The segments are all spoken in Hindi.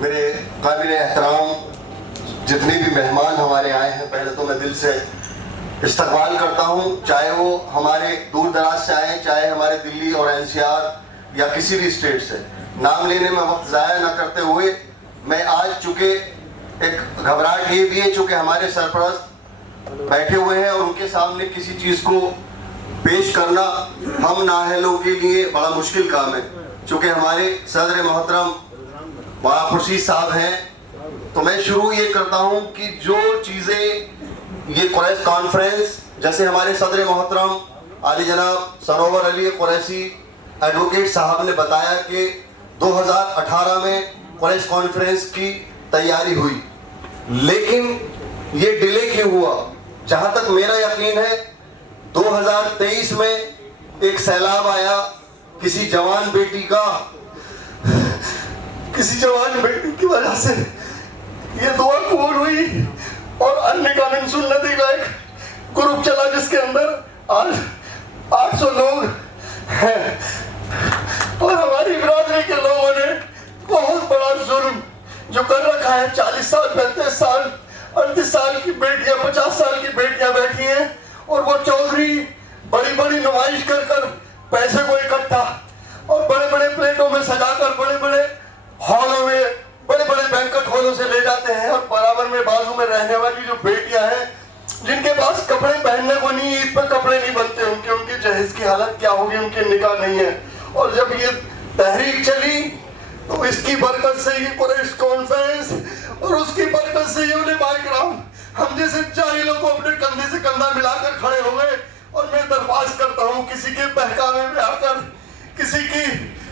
मेरे काबिल एहतराम जितने भी मेहमान हमारे आए हैं, पहले तो मैं दिल से इस्तकबाल करता हूं, चाहे वो हमारे दूर दराज से आए, चाहे हमारे दिल्ली और एनसीआर या किसी भी स्टेट से। नाम लेने में वक्त ज़ाया ना करते हुए मैं आज चूँकि एक घबराहट ये भी है, चूँकि हमारे सरपरस्त बैठे हुए हैं और उनके सामने किसी चीज़ को पेश करना हम नाअहलों के लिए बड़ा मुश्किल काम है। चूँकि हमारे सदर मोहतरम मौलाना खुर्शीद साहब हैं, तो मैं शुरू ये करता हूँ कि जो चीज़ें ये कुरैश कॉन्फ्रेंस, जैसे हमारे सदर मोहतरम आली जनाब सरोवर अली कुरैशी एडवोकेट साहब ने बताया कि 2018 में कुरैश कॉन्फ्रेंस की तैयारी हुई, लेकिन ये डिले क्यों हुआ? जहाँ तक मेरा यकीन है 2023 में एक सैलाब आया, किसी जवान बेटी की वजह से ये दुआ कबूल हुई और अन्य कानून सुन्नती का एक ग्रुप चला जिसके अंदर आज 800 लोग हैं और हमारी बिरादरी के लोगों ने बहुत बड़ा जुर्म जो कर रखा है। 40 साल 35 साल 38 साल की बेटियां, 50 साल की बेटियां बैठी हैं और वो चौधरी बड़ी बड़ी नुमाइश कर कर पैसे को इकट्ठा और बड़े बड़े प्लेटों में सजाकर बड़े बड़े हॉलों में, बड़े बड़े बैंकट हॉलों से ले जाते हैं। और बराबर में बाजू में रहने वाली जो बेटियां हैं जिनके पास कपड़े पहनने को नहीं, ईद पर कपड़े नहीं बनते उनके, उनकी जहेज की हालत क्या होगी, उनके निकाह नहीं है। और जब ये तहरीक चली तो इसकी बरकत से ये कुरैश कॉन्फ्रेंस और उसकी बरकत से ये उलेमाए किराम हम जैसे जाहिलों को अपने कंधे से कंधा मिलाकर खड़े हो गए। और मैं दरख्वास्त करता हूँ, किसी के बहकावे में आकर, किसी की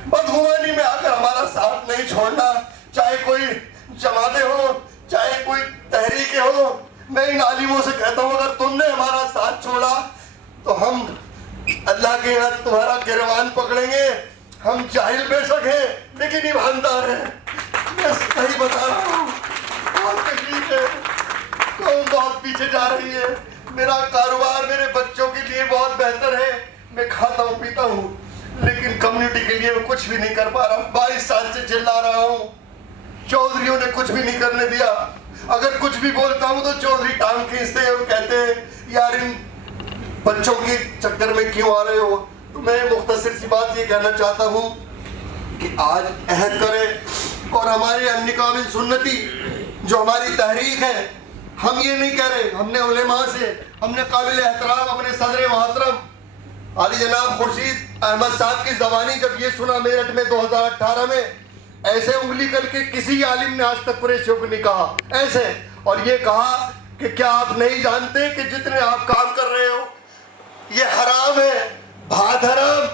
बदगुमानी में आकर हमारा साथ नहीं छोड़ना, चाहे कोई जमाते हो, चाहे कोई तहरीकें हो। मैं इन आलिमों से कहता हूँ, अगर तुमने हमारा साथ छोड़ा तो हम अल्लाह के यहाँ तुम्हारा गिरवान पकड़ेंगे। हम जाहिल बेशक हैं लेकिन ईमानदार हैं, मैं सही बता रहा हूँ। बहुत तकलीफ है, कौम बहुत पीछे जा रही है। मेरा कारोबार मेरे बच्चों के लिए बहुत बेहतर है, मैं खाता हूँ पीता हूँ, लेकिन कम्युनिटी के लिए मैं कुछ भी नहीं कर पा रहा हूँ। 22 साल से चिल्ला रहा हूँ, चौधरियों ने कुछ भी नहीं करने दिया। अगर कुछ भी बोलता हूँ तो चौधरी टांग खींचते हैं और कहते हैं यार इन बच्चों के चक्कर में क्यों आ रहे हो। तो मैं मुख्तसर सी बात ये कहना चाहता हूँ कि आज अहद करें और हमारे अन्य काबिल सुन्नती जो हमारी तहरीक है, हम ये नहीं कह रहे, हमने उलेमा से, हमने काबिल एहतराम अपने सदर मोहतरम आली जनाब खुर्शीद अहमद साहब की ज़बानी जब ये सुना मेरठ में 2018 में, ऐसे उंगली करके किसी आलिम ने आज तक कुरैशियों को नहीं कहा ऐसे, और ये कहा कि क्या आप नहीं जानते कि जितने आप काम कर रहे हो ये हराम है, भात हराम,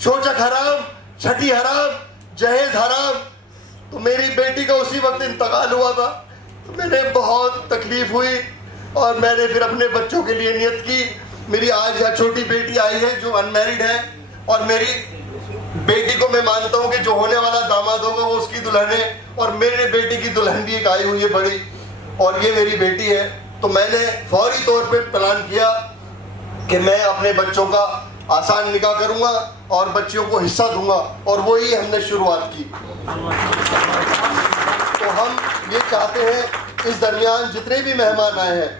शोचक हराम, छठी हराम, जहेज हराम। तो मेरी बेटी का उसी वक्त इंतकाल हुआ था, तो मैंने बहुत तकलीफ हुई और मैंने फिर अपने बच्चों के लिए नियत की। मेरी आज यहाँ छोटी बेटी आई है जो अनमैरिड है और मेरी बेटी को मैं मानता हूँ कि जो होने वाला दामाद होगा वो उसकी दुल्हन है, और मेरे बेटी की दुल्हन भी एक आई हुई है बड़ी, और ये मेरी बेटी है। तो मैंने फौरी तौर पे प्लान किया कि मैं अपने बच्चों का आसान निकाह करूँगा और बच्चियों को हिस्सा दूंगा, और वही हमने शुरुआत की। तो हम ये चाहते हैं इस दरमियान जितने भी मेहमान आए हैं,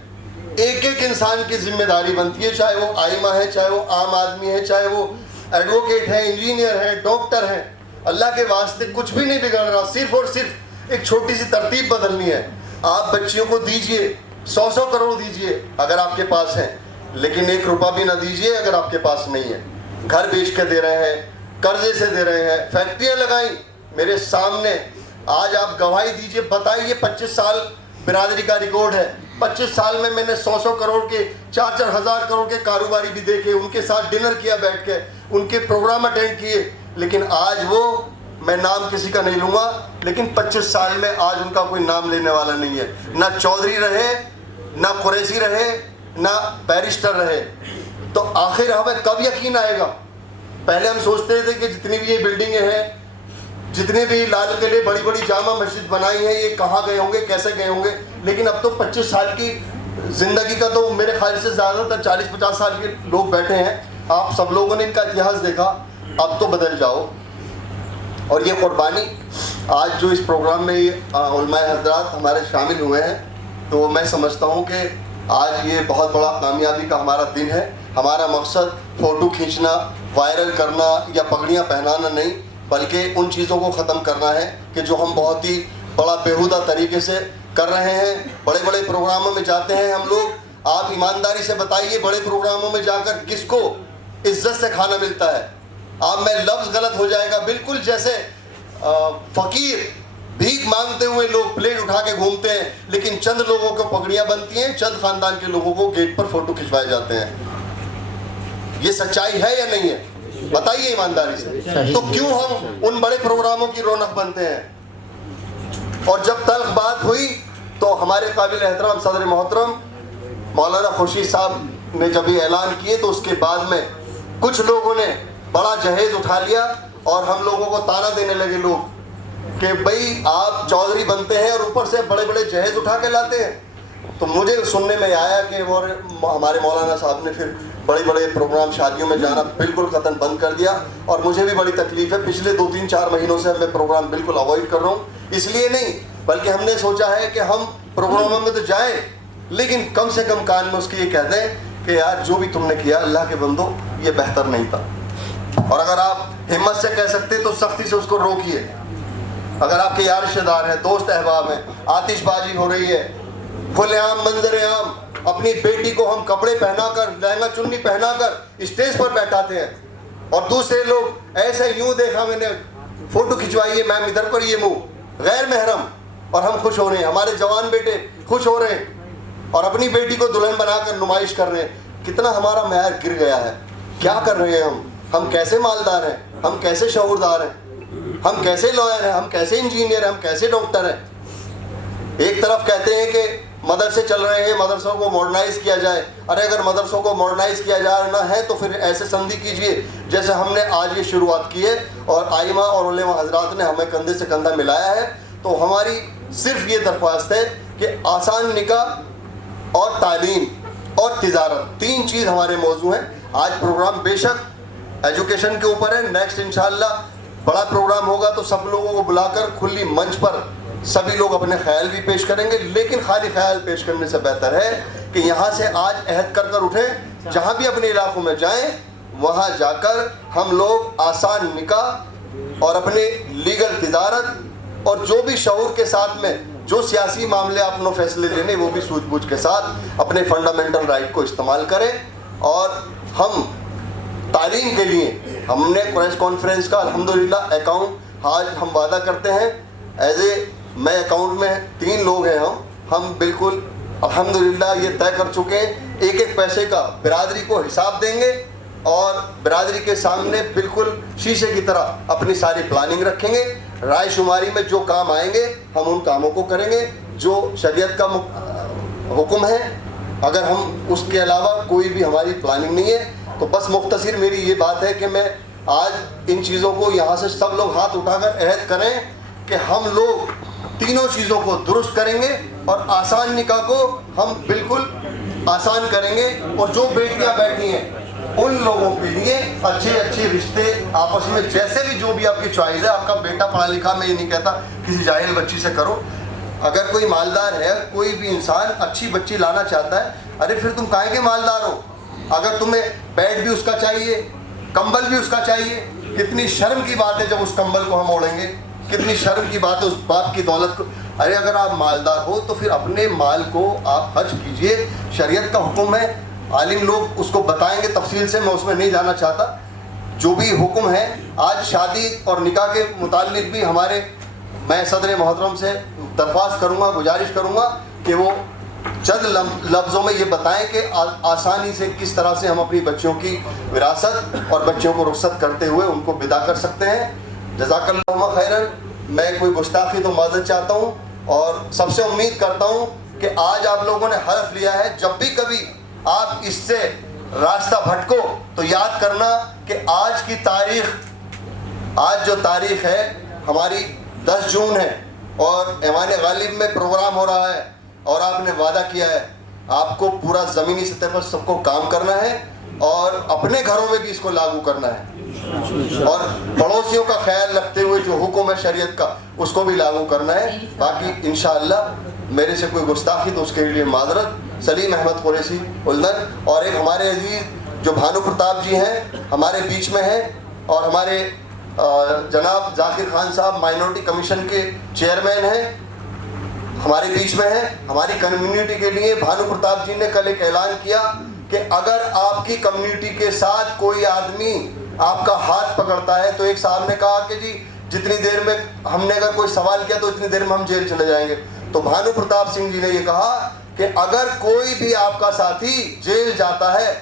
एक एक इंसान की जिम्मेदारी बनती है, चाहे वो आइमा है, चाहे वो आम आदमी है, चाहे वो एडवोकेट है, इंजीनियर है, डॉक्टर है। अल्लाह के वास्ते कुछ भी नहीं बिगड़ रहा, सिर्फ और सिर्फ एक छोटी सी तरतीब बदलनी है। आप बच्चियों को दीजिए, 100 करोड़ दीजिए अगर आपके पास है, लेकिन 1 रुपया भी ना दीजिए अगर आपके पास नहीं है। घर बेच के दे रहे हैं, कर्जे से दे रहे हैं, फैक्ट्रियाँ लगाई मेरे सामने, आज आप गवाही दीजिए, बताइए। 25 साल बिरादरी का रिकॉर्ड है, 25 साल में मैंने 100 करोड़ के, 4-4 हज़ार करोड़ के कारोबारी भी देखे, उनके साथ डिनर किया बैठ के, उनके प्रोग्राम अटेंड किए। लेकिन आज वो, मैं नाम किसी का नहीं लूँगा, लेकिन 25 साल में आज उनका कोई नाम लेने वाला नहीं है। ना चौधरी रहे, ना कुरैशी रहे, ना बैरिस्टर रहे। तो आखिर हमें कब यकीन आएगा? पहले हम सोचते थे कि जितनी भी ये बिल्डिंगें हैं, जितने भी लाल किले, बड़ी बड़ी जामा मस्जिद बनाई है, ये कहाँ गए होंगे, कैसे गए होंगे। लेकिन अब तो 25 साल की ज़िंदगी का तो मेरे ख्याल से ज़्यादातर 40-50 साल के लोग बैठे हैं। आप सब लोगों ने इनका इतिहास देखा, अब तो बदल जाओ। और ये कुर्बानी आज जो इस प्रोग्राम में उलमाए हज़रात हमारे शामिल हुए हैं, तो मैं समझता हूँ कि आज ये बहुत बड़ा कामयाबी का हमारा दिन है। हमारा मकसद फ़ोटो खींचना, वायरल करना या पगड़ियाँ पहनाना नहीं, बल्कि उन चीज़ों को ख़त्म करना है कि जो हम बहुत ही बड़ा बेहुदा तरीके से कर रहे हैं। बड़े बड़े प्रोग्रामों में जाते हैं हम लोग, आप ईमानदारी से बताइए बड़े प्रोग्रामों में जाकर किसको इज्जत से खाना मिलता है? आप में लफ्ज़ गलत हो जाएगा, बिल्कुल जैसे फ़कीर भीख मांगते हुए लोग प्लेट उठा के घूमते हैं, लेकिन चंद लोगों को पगड़ियाँ बनती हैं, चंद ख़ानदान के लोगों को गेट पर फ़ोटो खिंचवाए जाते हैं। ये सच्चाई है या नहीं है? बताइए ईमानदारी से। तो क्यों हम उन बड़े प्रोग्रामों की रौनक बनते हैं? और जब तल्ख बात हुई तो हमारे काबिल एहतराम सदर मोहतरम मौलाना खुर्शीद साहब ने जब ये ऐलान किए, तो उसके बाद में कुछ लोगों ने बड़ा जहेज़ उठा लिया और हम लोगों को ताना देने लगे लोग कि भाई आप चौधरी बनते हैं और ऊपर से बड़े बड़े जहेज़ उठा के लाते हैं। तो मुझे सुनने में आया कि और हमारे मौलाना साहब ने फिर बड़े बड़े प्रोग्राम शादियों में जाना बिल्कुल ख़त्म बंद कर दिया, और मुझे भी बड़ी तकलीफ़ है। पिछले 2-3-4 महीनों से मैं प्रोग्राम बिल्कुल अवॉइड कर रहा हूँ, इसलिए नहीं बल्कि हमने सोचा है कि हम प्रोग्रामों में तो जाएँ, लेकिन कम से कम कान में उसके ये कह दें कि यार जो भी तुमने किया अल्लाह के बंदो ये बेहतर नहीं था। और अगर आप हिम्मत से कह सकते तो सख्ती से उसको रोकिए। अगर आपके यार रिश्तेदार हैं, दोस्त अहबाब हैं, आतिशबाजी हो रही है, खुलेआम मंजर आम, अपनी बेटी को हम कपड़े पहनाकर, लहंगा चुन्नी पहनाकर स्टेज पर बैठाते हैं, और दूसरे लोग ऐसे यूं देखा मैंने फ़ोटो खिंचवाई है मैम इधर पर, ये मुँह गैर महरम, और हम खुश हो रहे हैं, हमारे जवान बेटे खुश हो रहे हैं और अपनी बेटी को दुल्हन बनाकर नुमाइश कर रहे हैं। कितना हमारा मैयार गिर गया है। क्या कर रहे हैं हम कैसे मालदार हैं, हम कैसे शऊरदार हैं, हम कैसे लॉयर हैं, हम कैसे इंजीनियर हैं, हम कैसे डॉक्टर हैं। एक तरफ कहते हैं कि मदरसे चल रहे हैं, मदरसों को मॉडर्नाइज़ किया जाए। अरे अगर मदरसों को मॉडर्नाइज़ किया जाना है तो फिर ऐसे संधि कीजिए जैसे हमने आज ये शुरुआत की है, और आइमा और उलेमा हजरात ने हमें कंधे से कंधा मिलाया है। तो हमारी सिर्फ ये दरख्वास्त है कि आसान निकाह और तालीम और तिजारत, 3 चीज़ हमारे मौजू हैं। आज प्रोग्राम बेशक एजुकेशन के ऊपर है, नेक्स्ट इंशाल्लाह बड़ा प्रोग्राम होगा तो सब लोगों को बुलाकर खुली मंच पर सभी लोग अपने ख्याल भी पेश करेंगे। लेकिन खाली ख्याल पेश करने से बेहतर है कि यहाँ से आज अहद कर कर उठें, जहाँ भी अपने इलाकों में जाएं वहाँ जाकर हम लोग आसान निकाह और अपने लीगल तिजारत और जो भी शऊर के साथ में जो सियासी मामले अपने फैसले लेने वो भी सूझबूझ के साथ अपने फंडामेंटल राइट को इस्तेमाल करें। और हम तालीम के लिए हमने प्रेस कॉन्फ्रेंस का अल्हम्दुलिल्लाह अकाउंट आज हम वादा करते हैं, एज ए मैं अकाउंट में 3 लोग हैं, हम बिल्कुल अल्हम्दुलिल्लाह ये तय कर चुके हैं, एक पैसे का बिरादरी को हिसाब देंगे और बिरादरी के सामने बिल्कुल शीशे की तरह अपनी सारी प्लानिंग रखेंगे। राय शुमारी में जो काम आएंगे हम उन कामों को करेंगे जो शरीयत का हुक्म है। अगर हम उसके अलावा कोई भी हमारी प्लानिंग नहीं है तो बस मुख्तसर मेरी ये बात है कि मैं आज इन चीज़ों को यहाँ से सब लोग हाथ उठाकर अहद करें कि हम लोग तीनों चीज़ों को दुरुस्त करेंगे और आसान निकाह को हम बिल्कुल आसान करेंगे। और जो बेटियाँ बैठी हैं उन लोगों के लिए अच्छे रिश्ते आपस में, जैसे भी जो भी आपकी चॉइस है, आपका बेटा पढ़ा लिखा, मैं ये नहीं कहता किसी जाहिल बच्ची से करो। अगर कोई मालदार है, कोई भी इंसान अच्छी बच्ची लाना चाहता है, अरे फिर तुम काहे के मालदार हो? अगर तुम्हें बेड भी उसका चाहिए, कंबल भी उसका चाहिए, कितनी शर्म की बात है जब उस कंबल को हम ओढ़ेंगे, कितनी शर्म की बात है उस बाप की दौलत को। अरे अगर आप मालदार हो तो फिर अपने माल को आप खर्च कीजिए, शरीयत का हुक्म है, आलिम लोग उसको बताएंगे तफसील से, मैं उसमें नहीं जाना चाहता। जो भी हुक्म है आज शादी और निकाह के मुताल्लिक भी हमारे, मैं सदर मोहतरम से दरख्वास्त करूँगा, गुजारिश करूँगा कि वो चंद लफ्ज़ों में ये बताएं कि आसानी से किस तरह से हम अपनी बच्चियों की विरासत और बच्चियों को रुखसत करते हुए उनको विदा कर सकते हैं। जज़ाकल्लाहु खैरन। मैं कोई गुस्ताखी तो माज़रत चाहता हूँ और सबसे उम्मीद करता हूँ कि आज आप लोगों ने हलफ लिया है, जब भी कभी आप इससे रास्ता भटको तो याद करना कि आज की तारीख़, आज जो तारीख़ है हमारी 10 जून है और ऐवान गालिब में प्रोग्राम हो रहा है और आपने वादा किया है आपको पूरा ज़मीनी सतह पर सबको काम करना है और अपने घरों में भी इसको लागू करना है। और पड़ोसियों का ख्याल रखते हुए जो हुक्म है शरीयत का उसको भी लागू करना है। बाकी इंशाअल्लाह मेरे से कोई गुस्ताखी तो उसके लिए माजरत। सलीम अहमद कुरैशी उल्दन और एक हमारे अजीज जो भानु प्रताप जी हैं हमारे बीच में हैं और हमारे जनाब जाकिर खान साहब माइनॉरिटी कमीशन के चेयरमैन हैं हमारे बीच में हैं। हमारी कम्युनिटी के लिए भानु प्रताप जी ने कल एक ऐलान किया कि अगर आपकी कम्युनिटी के साथ कोई आदमी आपका हाथ पकड़ता है तो एक साहब ने कहा कि जी जितनी देर में हमने अगर कोई सवाल किया तो इतनी देर में हम जेल चले जाएंगे। तो भानु प्रताप सिंह जी ने ये कहा कि अगर कोई भी आपका साथी जेल जाता है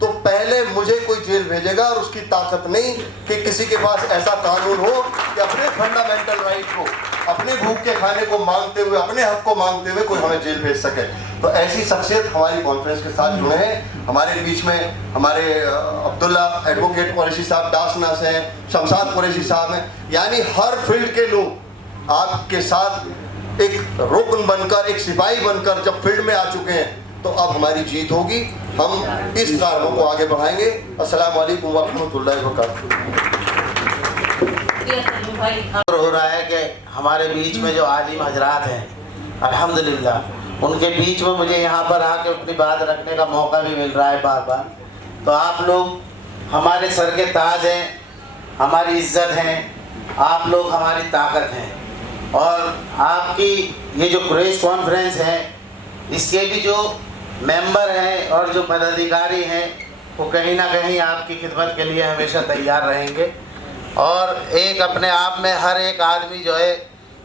तो पहले मुझे कोई जेल भेजेगा और उसकी ताकत नहीं कि किसी के पास ऐसा कानून हो कि अपने फंडामेंटल राइट को अपने भूख के खाने को मांगते हुए अपने हक को मांगते हुए कोई हमें जेल भेज सके। तो ऐसी शख्सियत हमारी कॉन्फ्रेंस के साथ जुड़े हैं। हमारे बीच में हमारे अब्दुल्ला एडवोकेट कुरैशी साहब डासना से हैं, शमशाद कुरैशी साहब हैं, यानी हर फील्ड के लोग आपके साथ एक रुकन बनकर एक सिपाही बनकर जब फील्ड में आ चुके हैं तो अब हमारी जीत होगी। हम इस कारकों को आगे बढ़ाएंगे। अस्सलाम वालेकुम व रहमतुल्लाहि व बरकातहू। हो रहा है कि हमारे बीच में जो आलिम हजरात हैं अल्हम्दुलिल्लाह उनके बीच में मुझे यहाँ पर आके अपनी बात रखने का मौका भी मिल रहा है बार बार। तो आप लोग हमारे सर के ताज हैं, हमारी इज्जत हैं, आप लोग हमारी ताकत हैं। और आपकी ये जो कुरैश कॉन्फ्रेंस है इसके भी जो मेंबर हैं और जो पदाधिकारी हैं वो कहीं ना कहीं आपकी खिदमत के लिए हमेशा तैयार रहेंगे। और एक अपने आप में हर एक आदमी जो है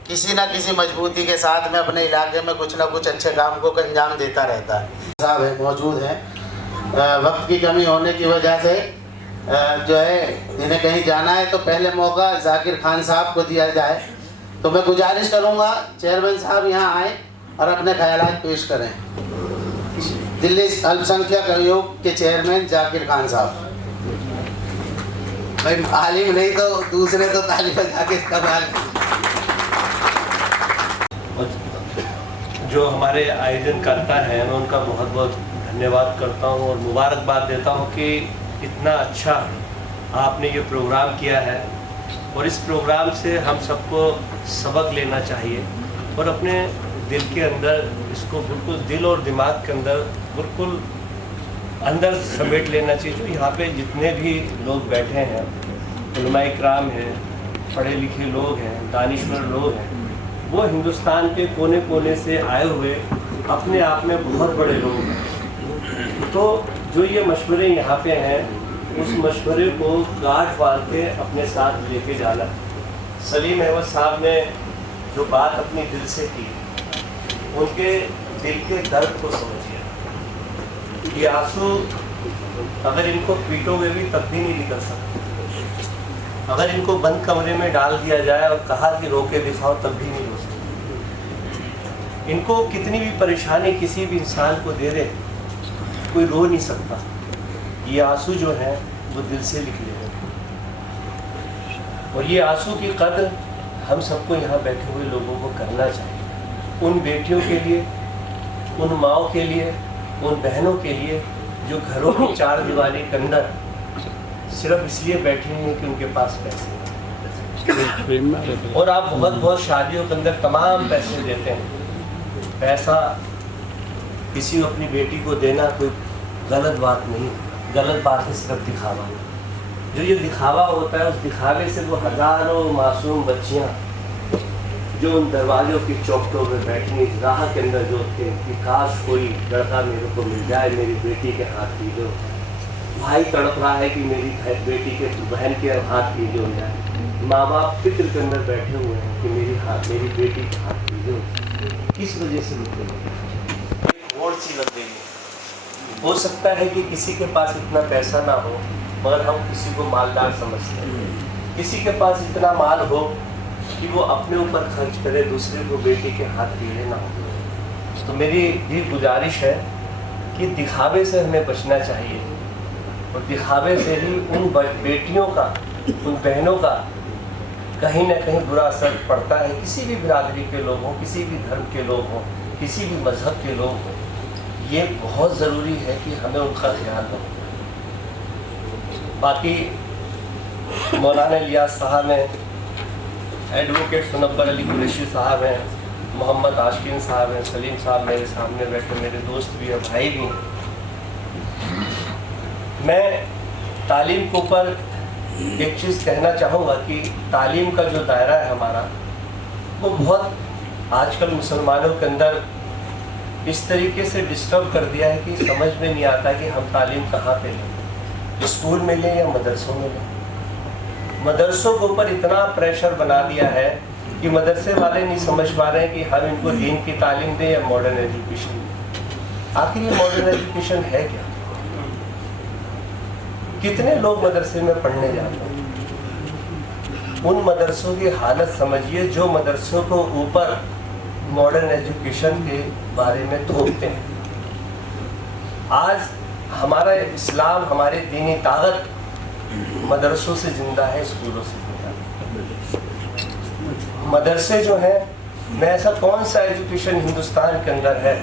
किसी ना किसी मजबूती के साथ में अपने इलाके में कुछ ना कुछ अच्छे काम को अंजाम देता रहता है। साहब है मौजूद हैं, वक्त की कमी होने की वजह से जो है इन्हें कहीं जाना है तो पहले मौका जाकिर खान साहब को दिया जाए। तो मैं गुजारिश करूँगा चेयरमैन साहब यहाँ आए और अपने ख्यालात पेश करें। दिल्ली अल्पसंख्यक आयोग के चेयरमैन जाकिर खान साहब। भाई आलिम नहीं तो दूसरे तो ताली बजा के कमाल। जो हमारे आयोजन करता है मैं उनका बहुत बहुत धन्यवाद करता हूँ और मुबारकबाद देता हूँ कि इतना अच्छा आपने ये प्रोग्राम किया है। और इस प्रोग्राम से हम सबको सबक लेना चाहिए और अपने दिल के अंदर इसको बिल्कुल दिल और दिमाग के अंदर बिल्कुल अंदर समेट लेना चाहिए। जो यहाँ पे जितने भी लोग बैठे हैं उलमाए इकराम हैं, पढ़े लिखे लोग हैं, दानिश्वर लोग हैं, वो हिंदुस्तान के कोने कोने से आए हुए अपने आप में बहुत बड़े लोग हैं। तो जो ये मशवरे यहाँ पे हैं उस मशवरे को गांठ बांध के अपने साथ लेके जाना। सलीम अहमद साहब ने जो बात अपनी दिल से की उनके दिल के दर्द को समझिए। ये आंसू अगर इनको पीटोगे भी तब भी नहीं निकल सकते। अगर इनको बंद कमरे में डाल दिया जाए और कहा कि रोके दिखाओ तब भी नहीं हो सकते। इनको कितनी भी परेशानी किसी भी इंसान को दे दे कोई रो नहीं सकता। ये आंसू जो हैं वो दिल से निकले हैं और ये आंसू की कद्र हम सबको यहाँ बैठे हुए लोगों को करना चाहिए। उन बेटियों के लिए, उन माओं के लिए, उन बहनों के लिए जो घरों की चार दीवारी के अंदर सिर्फ इसलिए बैठी हुई हैं कि उनके पास पैसे हैं। और आप बहुत बहुत शादियों के अंदर तमाम पैसे देते हैं। पैसा किसी को अपनी बेटी को देना कोई गलत बात नहीं, गलत बात है सिर्फ दिखावा। जो ये दिखावा होता है उस दिखावे से वो हज़ारों मासूम बच्चियाँ जो उन दरवाज़ों की चौखटों में बैठी राह के अंदर जो थे कि काश कोई लड़का मेरे को मिल जाए, मेरी बेटी के हाथ की जो भाई तड़प रहा है कि मेरी बेटी के बहन के हाथ की जो जाए। माँ बाप फिक्र के अंदर बैठे हुए हैं कि मेरी बेटी के हाथ की जो किस वजह से निकले वोट सी लग गई है। हो सकता है कि किसी के पास इतना पैसा ना हो मगर हम किसी को मालदार समझते हैं। किसी के पास इतना माल हो कि वो अपने ऊपर खर्च करे, दूसरे को बेटी के हाथ पीले ना हो। तो मेरी भी गुजारिश है कि दिखावे से हमें बचना चाहिए और दिखावे से ही उन बेटियों का, उन बहनों का कहीं ना कहीं बुरा असर पड़ता है। किसी भी बिरादरी के लोग हों, किसी भी धर्म के लोग हों, किसी भी मजहब के लोग हों, ये बहुत ज़रूरी है कि हमें उनका ख्याल रखें। बाकी मौलाना इलियास साहब हैं, एडवोकेट सुनब्बर अली कुरैशी साहब हैं, मोहम्मद आशिकीन साहब हैं, सलीम साहब मेरे सामने बैठे, मेरे दोस्त भी हैं, भाई भी हैं। मैं तालीम के ऊपर एक चीज़ कहना चाहूँगा कि तालीम का जो दायरा है हमारा, वो बहुत आजकल मुसलमानों के अंदर इस तरीके से डिस्टर्ब कर दिया है कि समझ में नहीं आता कि हम तालीम कहाँ पे लें, स्कूल में लें या मदरसों में लें। मदरसों के ऊपर इतना प्रेशर बना दिया है कि मदरसे वाले नहीं समझ पा रहे हैं कि हम इनको दीन की तालीम दें या मॉडर्न एजुकेशन दें। आखिर ये मॉडर्न एजुकेशन है क्या? कितने लोग मदरसे में पढ़ने जाते हैं? उन मदरसों की हालत समझिए जो मदरसों को ऊपर मॉडर्न एजुकेशन के बारे में थोपते हैं। आज हमारा इस्लाम, हमारी दीनी ताकत मदरसों से जिंदा है, स्कूलों से जिंदा है। मदरसे जो हैं, मैं ऐसा कौन सा एजुकेशन हिंदुस्तान के अंदर है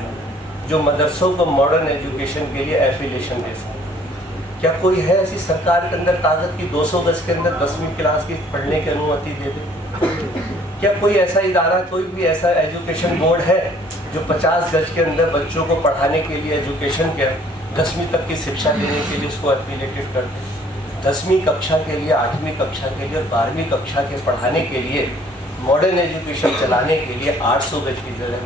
जो मदरसों को मॉडर्न एजुकेशन के लिए एफिलिएशन दे सकता? क्या कोई है ऐसी सरकार के अंदर ताकत की 200 गज के अंदर 10वीं क्लास की पढ़ने की अनुमति दे दे? क्या कोई ऐसा इदारा, कोई भी ऐसा एजुकेशन बोर्ड है जो 50 गज के अंदर बच्चों को पढ़ाने के लिए एजुकेशन के 10वीं तक की शिक्षा देने के लिए उसको एफिलिएटेड कर दे? 10वीं कक्षा के लिए, 8वीं कक्षा के लिए और 12वीं कक्षा के पढ़ाने के लिए, मॉडर्न एजुकेशन चलाने के लिए 800 गज की जगह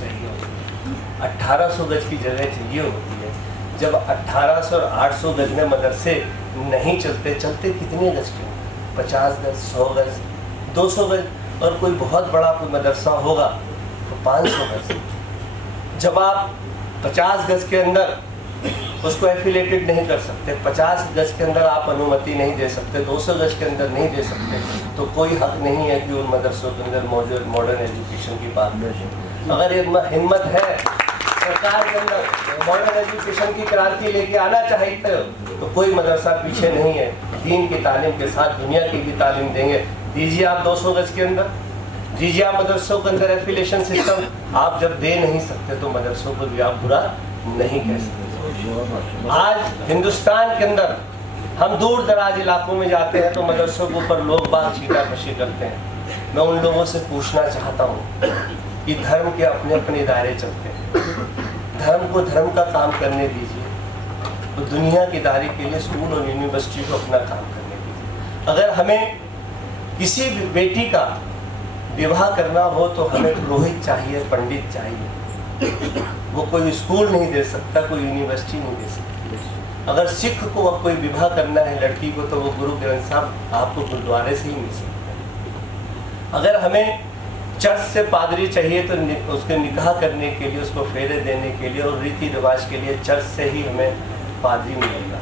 चाहिए होती है, 1800 गज की जगह चाहिए होती है। जब 1800 और 800 गज में मदरसे नहीं चलते कितने गज के? 50 गज, 100 गज, 200 गज, और कोई बहुत बड़ा कोई मदरसा होगा तो 500 गज। जब आप 50 गज के अंदर उसको एफिलिएटेड नहीं कर सकते, 50 गज के अंदर आप अनुमति नहीं दे सकते, 200 गज के अंदर नहीं दे सकते, तो कोई हक नहीं है कि उन मदरसों के अंदर मौजूद मॉडर्न एजुकेशन की बात करें। अगर ये हिम्मत है सरकार के अंदर मॉडर्न एजुकेशन की क्रांति लेके आना चाहिए तो कोई मदरसा पीछे नहीं है। दीन की तालीम के साथ दुनिया की भी तालीम देंगे। दीजिए आप 200 गज के अंदर, दीजिए आप मदरसों के अंदर एफिलिएशन सिस्टम। आप जब दे नहीं सकते तो मदरसों को भी आप बुरा नहीं कह सकते। आज हिंदुस्तान के अंदर हम दूर दराज इलाकों में जाते हैं तो मदरसों के ऊपर लोग बाग छीटाकशी करते हैं। मैं उन लोगों से पूछना चाहता हूँ कि धर्म के अपने अपने दायरे चलते हैं, धर्म को धर्म का काम करने दीजिए, तो दुनिया की दायरे के लिए स्कूल और यूनिवर्सिटी को अपना काम करने दीजिए। अगर हमें किसी भी बेटी का विवाह करना हो तो हमें पुरोहित चाहिए, पंडित चाहिए। वो कोई स्कूल नहीं दे सकता, कोई यूनिवर्सिटी नहीं दे सकती। अगर सिख को अब कोई विवाह करना है लड़की को तो वो गुरु ग्रंथ साहब आपको गुरुद्वारे से ही मिल सकता है। अगर हमें चर्च से पादरी चाहिए तो उसके निकाह करने के लिए, उसको फेरे देने के लिए और रीति रिवाज के लिए चर्च से ही हमें पादरी मिलेगा।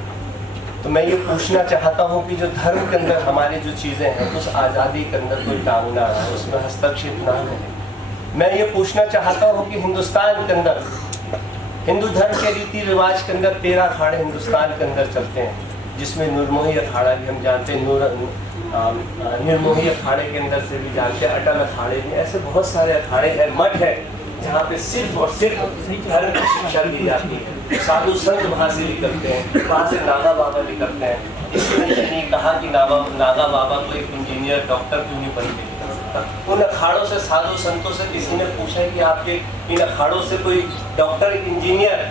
तो मैं ये पूछना चाहता हूँ कि जो धर्म के अंदर हमारी जो चीज़ें हैं उस आज़ादी के अंदर कोई टांग ना रहा, उसमें हस्तक्षेप ना करें। मैं ये पूछना चाहता हूँ कि हिंदुस्तान के अंदर हिंदू धर्म के रीति रिवाज के अंदर 13 अखाड़े हिंदुस्तान के अंदर चलते हैं, जिसमें निर्मोही अखाड़ा भी हम जानते हैं, निर्मोही अखाड़े के अंदर से भी जानते हैं, अटल अखाड़े भी, ऐसे बहुत सारे अखाड़े हैं, मठ है जहाँ पे सिर्फ और सिर्फ धर्म की शिक्षा दी जाती है। साधु संत वहाँ से निकलते हैं, वहाँ से नागा बाबा निकलते हैं। इसने नहीं कहा कि नागा बाबा को एक इंजीनियर डॉक्टर क्यों नहीं बन के निकल सकता। उन अखाड़ों से, साधु संतों से किसी ने पूछा है कि आपके इन अखाड़ों से कोई डॉक्टर, इंजीनियर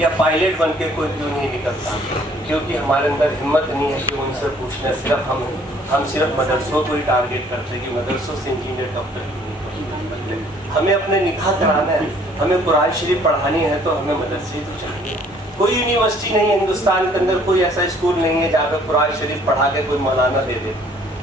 या पायलट बन के कोई क्यों नहीं निकलता? क्योंकि हमारे अंदर हिम्मत नहीं है कि उनसे पूछना। सिर्फ हम सिर्फ मदरसों को ही टारगेट करते हैं कि मदरसों से इंजीनियर डॉक्टर क्यों नहीं बनते। हमें अपने निकाह कराना है, हमें कुरान शरीफ पढ़ानी है तो हमें मदरसे तो चाहिए। कोई यूनिवर्सिटी नहीं है हिंदुस्तान के अंदर, कोई ऐसा स्कूल नहीं है जहाँ पे कुरान शरीफ पढ़ा के कोई मौलाना दे दे,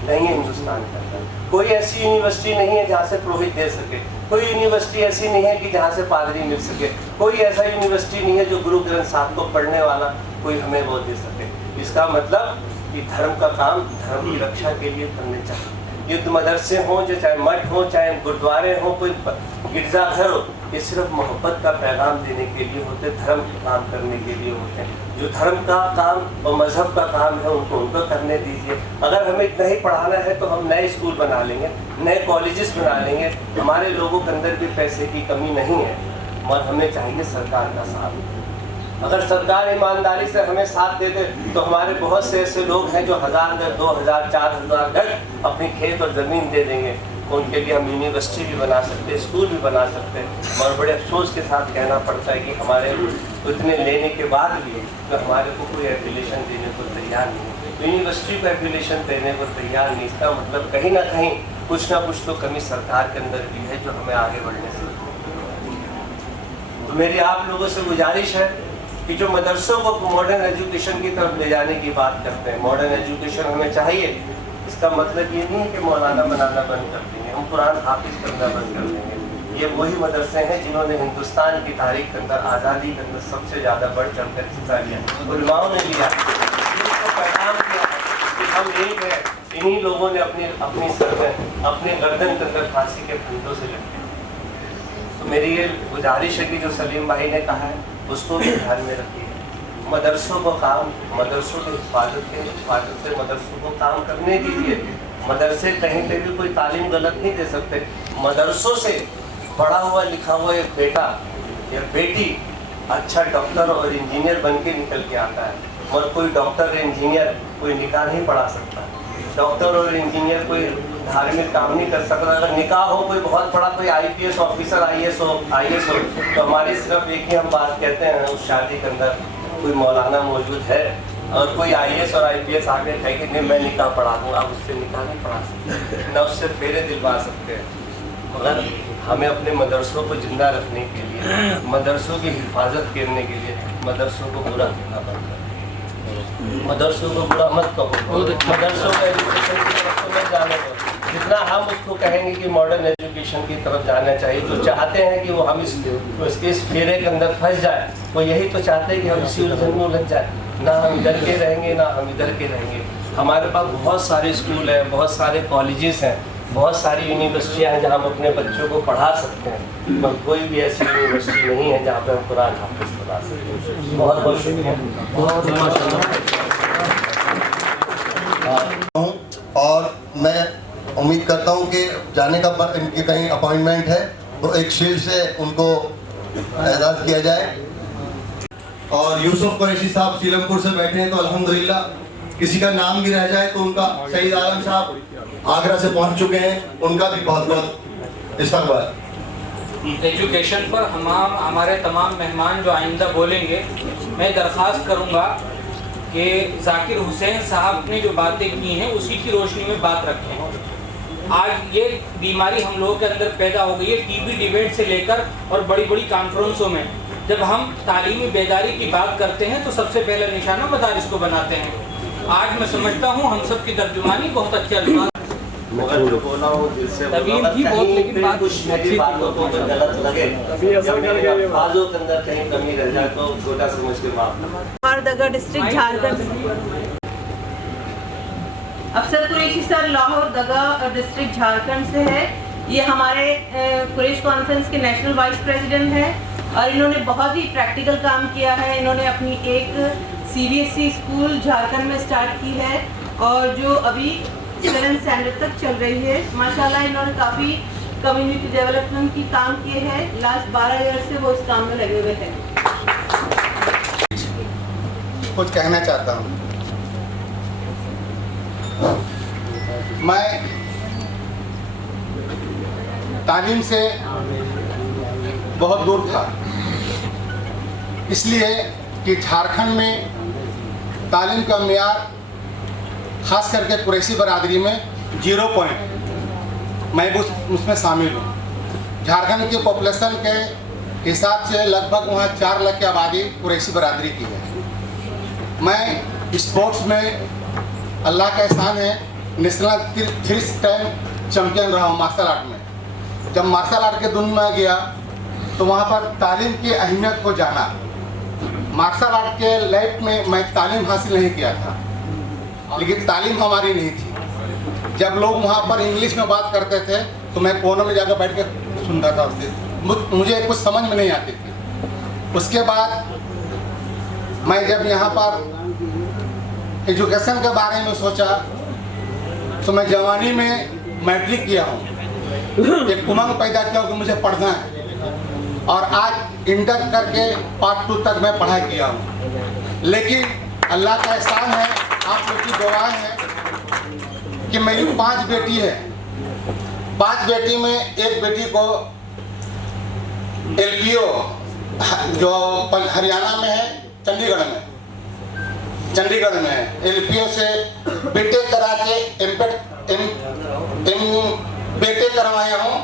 नहीं है हिंदुस्तान के अंदर। कोई ऐसी यूनिवर्सिटी नहीं है जहाँ से पुरोहित दे सके, कोई यूनिवर्सिटी ऐसी नहीं है कि जहाँ से पादरी मिल सके, कोई ऐसा यूनिवर्सिटी नहीं है जो गुरु ग्रंथ साहब को पढ़ने वाला कोई हमें वो दे सके। इसका मतलब कि धर्म का काम धर्म की रक्षा के लिए करने चाहिए। युद्ध मदरसे हों, जो चाहे मठ हो, चाहे गुरुद्वारे हो, कोई गिरजाघर हो, ये सिर्फ मोहब्बत का पैगाम देने के लिए होते, धर्म के काम करने के लिए होते हैं। जो धर्म का काम और मजहब का काम है उनको करने दीजिए। अगर हमें इतना ही पढ़ाना है तो हम नए स्कूल बना लेंगे, नए कॉलेजेस बना लेंगे। हमारे लोगों के अंदर भी पैसे की कमी नहीं है, मगर हमें चाहिए सरकार का साथ। अगर सरकार ईमानदारी से हमें साथ दे दे तो हमारे बहुत से ऐसे लोग हैं जो 1000 गज, 2000, 4000 गज अपनी खेत और ज़मीन दे देंगे। उनके लिए हम यूनिवर्सिटी भी बना सकते हैं, स्कूल भी बना सकते हैं। और बड़े अफसोस के साथ कहना पड़ता है कि हमारे इतने लेने के बाद भी तो हमारे को कोई एफिलेशन देने को तैयार नहीं, यूनिवर्सिटी को एफिलेशन देने को तैयार नहीं। इसका मतलब कहीं ना कहीं कुछ ना कुछ तो कमी सरकार के अंदर भी है जो हमें आगे बढ़ने से। तो मेरी आप लोगों से गुजारिश है कि जो मदरसों को मॉडर्न एजुकेशन की तरफ ले जाने की बात करते हैं, मॉडर्न एजुकेशन हमें चाहिए, इसका मतलब ये नहीं है कि मौलाना बनाना बंद कर देंगे, हम कुरान हाफिज करना बंद कर देंगे। ये वही मदरसे हैं जिन्होंने हिंदुस्तान की तारीख के अंदर, आज़ादी के अंदर सबसे ज़्यादा बढ़ चढ़ कर हिस्सा लिया, उलमाओं ने लिया, पैगाम किया कि हम एक हैं। इन्हीं लोगों ने अपनी सर में, अपने गर्दन के अंदर फांसी के फंदों से लगे। तो मेरी ये गुजारिश है कि जो सलीम भाई ने कहा है उसको भी ध्यान में रखिए। मदरसों को काम, मदरसों की हिफाजत से मदरसों को काम करने दीजिए। मदरसे कहीं पे भी कोई तालीम गलत नहीं दे सकते। मदरसों से पढ़ा हुआ लिखा हुआ एक बेटा या बेटी अच्छा डॉक्टर और इंजीनियर बन के निकल के आता है, और कोई डॉक्टर इंजीनियर कोई निकाह नहीं पढ़ा सकता। डॉक्टर और इंजीनियर कोई धार्मिक काम नहीं कर सकता। अगर निकाह हो कोई बहुत बड़ा कोई IPS ऑफिसर IAS हो तो हमारी सिर्फ एक ही हम बात कहते हैं, उस शादी के अंदर कोई मौलाना मौजूद है और कोई IAS और IPS आगे कहे कि नहीं मैं निकाह पढ़ा दूँगा, आप उससे निकाह नहीं पढ़ा सकते, न उससे फेरे दिलवा सकते हैं। मगर हमें अपने मदरसों को जिंदा रखने के लिए, मदरसों की हिफाजत करने के लिए मदरसों को बुरा कहना पड़ता है। मदरसों को बुरा मत कहो, मदरसों को एजुकेशन की तरफ तो मत जाने दो। जितना हम उसको कहेंगे कि मॉडर्न एजुकेशन की तरफ जाना चाहिए, जो चाहते हैं कि वो हम इस फेरे के अंदर फंस जाए, वो यही तो चाहते हैं कि हम इसी उलझन में उलझ जाए, ना हम इधर के रहेंगे ना हम इधर के रहेंगे। हमारे पास बहुत सारे स्कूल हैं, बहुत सारे कॉलेजेस हैं, बहुत सारी यूनिवर्सिटियाँ हैं जहाँ हम अपने बच्चों को पढ़ा सकते हैं, पर कोई भी ऐसी यूनिवर्सिटी नहीं है जहाँ पर हम कुरान हाफिज पढ़ा सकते हैं। बहुत बहुत शुक्रिया। और मैं उम्मीद करता हूँ कि जाने का इनकी कहीं अपॉइंटमेंट है तो एक शील्ड से उनको एजाज़ किया जाए। और यूसुफ कुरैशी साहब सीलमपुर से बैठे हैं, तो अल्हम्दुलिल्लाह किसी का नाम भी रह जाए तो उनका शहीद आलम साहब आगरा से पहुंच चुके हैं, उनका भी बहुत बहुत इस्तकबाल। एजुकेशन पर हमारे तमाम मेहमान जो आइंदा बोलेंगे, मैं दरख्वास्त करूंगा कि जाकिर हुसैन साहब ने जो बातें की हैं उसी की रोशनी में बात रखें। आज ये बीमारी हम लोगों के अंदर पैदा हो गई है, टीवी डिबेट से लेकर और बड़ी बड़ी कॉन्फ्रेंसों में जब हम तालीमी बेदारी की बात करते हैं तो सबसे पहले निशाना मदारिस को बनाते हैं। आज मैं समझता हूँ हम सब की तर्जुमानी बहुत अच्छे अल्फाज मगर जो बोला वो दिल से तवील थी बहुत, लेकिन बात कुछ मेरी बातों को अगर गलत लगे या मेरे अल्फाजों के अंदर कहीं कमी रह जाए तो छोटा समझ के माफ करना। लाहौरदगा डिस्ट्रिक्ट झारखंड। अफसर कुरैशी सर लाहौर दगा डिस्ट्रिक्ट झारखंड से है। ये हमारे कुरैश कॉन्फ्रेंस के नेशनल वाइस प्रेसिडेंट हैं और इन्होंने बहुत ही प्रैक्टिकल काम किया है। इन्होंने अपनी एक CBSE स्कूल झारखंड में स्टार्ट की है और जो अभी 7th स्टैंडर्ड तक चल रही है। माशाल्लाह इन्होंने काफ़ी कम्युनिटी डेवलपमेंट की काम किए हैं। लास्ट 12 ईयर से वो इस काम में लगे हुए हैं। कुछ कहना चाहता हूँ। मैं तालीम से बहुत दूर था, इसलिए कि झारखंड में तालीम का मियार ख़ास करके कुरैशी बरादरी में 0 पॉइंट, मैं भी उसमें शामिल हूँ। झारखंड के पॉपुलेशन के हिसाब से लगभग वहाँ 4 लाख की आबादी कुरैशी बरादरी की है। मैं स्पोर्ट्स में अल्लाह का एहसान है, नेशनल 3 टाइम चैम्पियन रहा हूँ मार्शल आर्ट में। जब मार्शल आर्ट के दुनिया में गया तो वहाँ पर तालीम की अहमियत को जाना। मार्शल आर्ट के लाइफ में मैं तालीम हासिल नहीं किया था, लेकिन तालीम हमारी नहीं थी। जब लोग वहाँ पर इंग्लिश में बात करते थे तो मैं कोने में जाकर बैठ कर सुनता था उससे, मुझे कुछ समझ में नहीं आती थी। उसके बाद मैं जब यहाँ पर एजुकेशन के बारे में सोचा तो मैं जवानी में मैट्रिक किया हूँ। एक उमंग पैदा किया कि मुझे पढ़ना है। और आज इंटर करके पार्ट 2 तक मैं पढ़ाई किया हूँ। लेकिन अल्लाह का एहसान है, आप लोग की दुआएं हैं कि मेरी 5 बेटी है। 5 बेटी में एक बेटी को LPO जो हरियाणा में है, चंडीगढ़ में है, LPO से बीटेक करा के बीटेक करवाया हूँ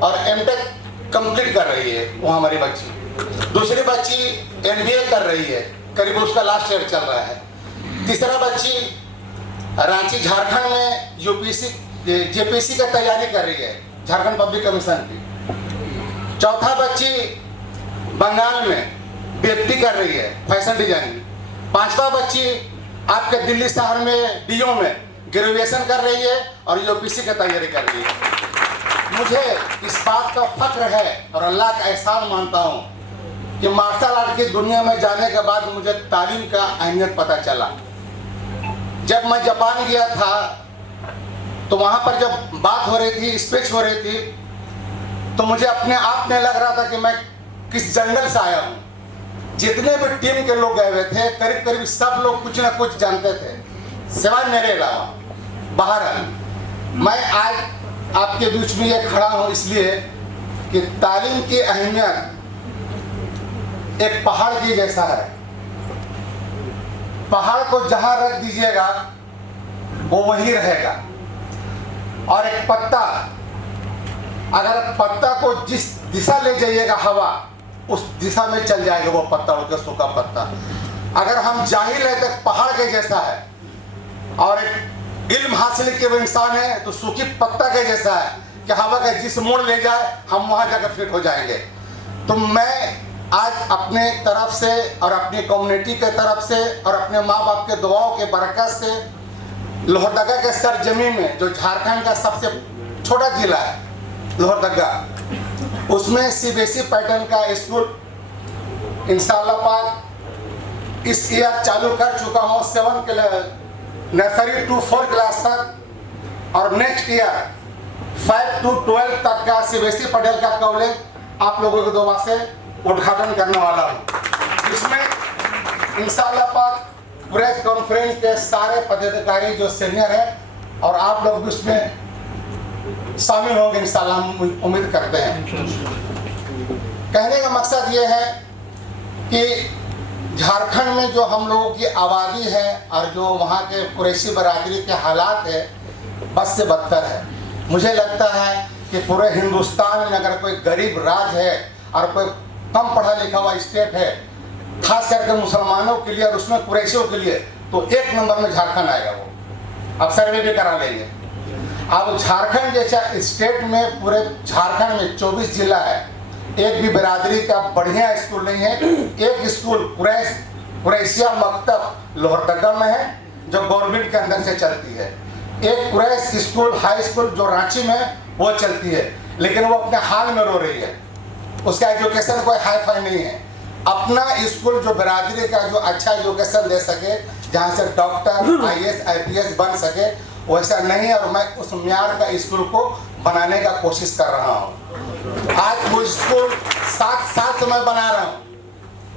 और MTech कंप्लीट कर रही है वो हमारी बच्ची। दूसरी बच्ची MBA कर रही है, करीब उसका लास्ट ईयर चल रहा है। तीसरा बच्ची रांची झारखंड में JPC का तैयारी कर रही है, झारखंड पब्लिक कमीशन की। चौथा बच्ची बंगाल में BFT कर रही है, फैशन डिजाइनिंग। 5वां बच्ची आपके दिल्ली शहर में DO में ग्रेजुएशन कर रही है और UPSC की तैयारी कर रही है। मुझे इस बात का फख्र है और अल्लाह का एहसान मानता हूँ कि मार्शल आर्ट की दुनिया में जाने के बाद मुझे तालीम का अहमियत पता चला। जब मैं जापान गया था तो वहाँ पर जब बात हो रही थी, स्पीच हो रही थी, तो मुझे अपने आप में लग रहा था कि मैं किस जंगल से आया हूँ। जितने भी टीम के लोग गए हुए थे, करीब करीब सब लोग कुछ ना कुछ जानते थे, सिवाय मेरे अलावा। बहरहाल मैं आज आपके बीच में ये खड़ा हूँ इसलिए कि तालीम की अहमियत एक पहाड़ की जैसा है। पहाड़ को जहाँ रख दीजिएगा वो वहीं रहेगा, और एक पत्ता, अगर पत्ता को जिस दिशा ले जाइएगा हवा, उस दिशा में चल जाएगा वो पत्ता, उनका सूखा पत्ता। अगर हम जाहिल है तो पहाड़ के जैसा है, और एक इल्म हासिल किए हुए इंसान है तो सूखी पत्ता के जैसा है कि हवा का जिस मोड़ ले जाए हम वहां जाकर फिट हो जाएंगे। तो मैं आज अपने तरफ से और अपनी कम्युनिटी के तरफ से और अपने माँ बाप के दुआओं के बरकत से लोहरदगा के सरजमी में, जो झारखंड का सबसे छोटा जिला है लोहरदगा, उसमें CBSE पैटर्न का स्कूल इंशाअल्लाह पाक इस ईयर चालू कर चुका हूँ, 7 के नर्सरी टू 4 क्लास तक, और नेक्स्ट ईयर 5 to 12 तक का CBSE पैटर्न का कॉलेज आप लोगों की दुआ से उद्घाटन करने वाला हूँ, जिसमें इंशाअल्लाह पाक प्रेस कॉन्फ्रेंस के सारे पदाधिकारी जो सीनियर हैं और आप लोग भी उसमें शामिल होंगे इंशाअल्लाह, हम उम्मीद करते हैं। कहने का मकसद ये है कि झारखंड में जो हम लोगों की आबादी है और जो वहाँ के कुरैशी बरादरी के हालात है, बस से बदतर है। मुझे लगता है कि पूरे हिंदुस्तान में अगर कोई गरीब राज्य है और कोई कम पढ़ा लिखा हुआ स्टेट है, खास करके मुसलमानों के लिए और उसमें कुरैशियों के लिए, तो 1 नंबर में झारखंड आएगा। वो अब सर्वे भी करा लेंगे। अब झारखंड जैसा स्टेट में, पूरे झारखंड में 24 जिला है, एक भी बिरादरी का बढ़िया स्कूल नहीं है। एक स्कूल कुरैशिया मकतब लोहरदगा में है जो गवर्नमेंट के अंदर से चलती है। एक कुरैश स्कूल हाई स्कूल जो रांची में वो चलती है, लेकिन वो अपने हाल में रो रही है, उसका एजुकेशन कोई हाई फाई नहीं है। अपना स्कूल जो बिरादरी का जो अच्छा एजुकेशन दे सके, जहाँ से डॉक्टर IAS IPS बन सके, वैसा नहीं है, और मैं उस म्यार का स्कूल को बनाने का कोशिश कर रहा हूँ। आज वो स्कूल 7 साल से मैं बना रहा हूँ।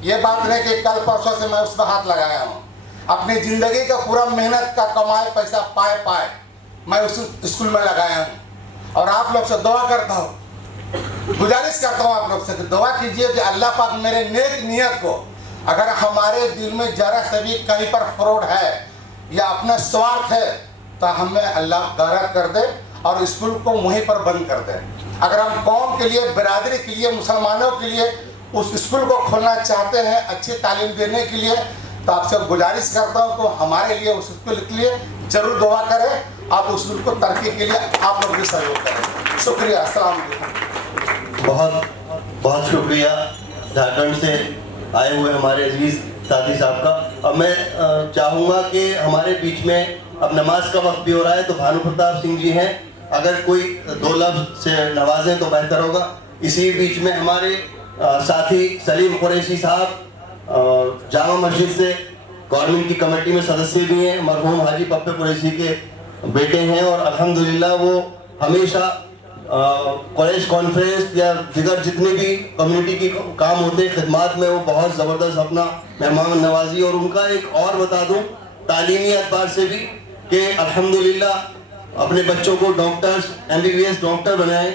ये बात नहीं कि कल परसों से मैं उस पर हाथ लगाया हूँ। अपनी ज़िंदगी का पूरा मेहनत का कमाए पैसा पाए मैं उस स्कूल में लगाया हूँ। और आप लोग से दुआ करता हूँ, गुजारिश करता हूँ आप लोग से, दुआ कीजिए कि अल्लाह पाक मेरे नेक नियत को, अगर हमारे दिल में जरा से भी कहीं पर फ्रॉड है या अपना स्वार्थ है, तो हमें अल्लाह गारत कर दे और स्कूल को वहीं पर बंद कर दे। अगर हम कौम के लिए, बिरादरी के लिए, मुसलमानों के लिए उस स्कूल को खोलना चाहते हैं अच्छी तालीम देने के लिए, तो आपसे गुजारिश करता हूँ कि हमारे लिए उस स्कूल के लिए जरूर दुआ करें। आप उस स्कूल को तरक्की के लिए आप लोग भी सहयोग करें। शुक्रिया। अस्सलाम वालेकुम। बहुत शुक्रिया झारखंड से आए हुए हमारे अजीज़ साथी साहब का। अब मैं चाहूँगा कि हमारे बीच में, अब नमाज का वक्त भी हो रहा है, तो भानु प्रताप सिंह जी हैं, अगर कोई 2 लफ्ज़ से नवाजें तो बेहतर होगा। इसी बीच में हमारे साथी सलीम कुरैशी साहब जामा मस्जिद से गवर्नमेंट की कमेटी में सदस्य भी हैं, मरहूम हाजी पप्पे कुरैशी के बेटे हैं, और अल्हम्दुलिल्लाह वो हमेशा कॉलेज कॉन्फ्रेंस या दिगर जितने भी कम्युनिटी की काम होते हैं खिदमात में, वो बहुत ज़बरदस्त अपना मेहमान नवाजी। और उनका एक और बता दूं तालीमी एतबार से भी कि अल्हम्दुलिल्लाह अपने बच्चों को डॉक्टर्स MBBS डॉक्टर बनाए।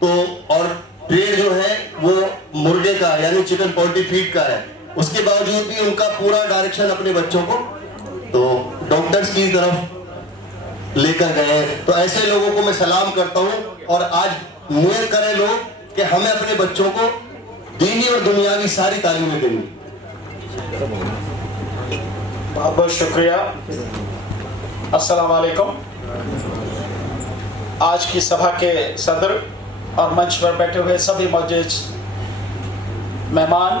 तो और ट्रेड जो है वो मुर्गे का यानी चिकन पोल्ट्री फीड का है, उसके बावजूद भी उनका पूरा डायरेक्शन अपने बच्चों को तो डॉक्टर्स की तरफ लेकर गए हैं। तो ऐसे लोगों को मैं सलाम करता हूं और आज मुहैया करें लोग कि हमें अपने बच्चों को दीनी और दुनियावी सारी तालीमें देनी। बहुत बहुत शुक्रिया। अस्सलाम वालेकुम। आज की सभा के सदर और मंच पर बैठे हुए सभी मौजूद मेहमान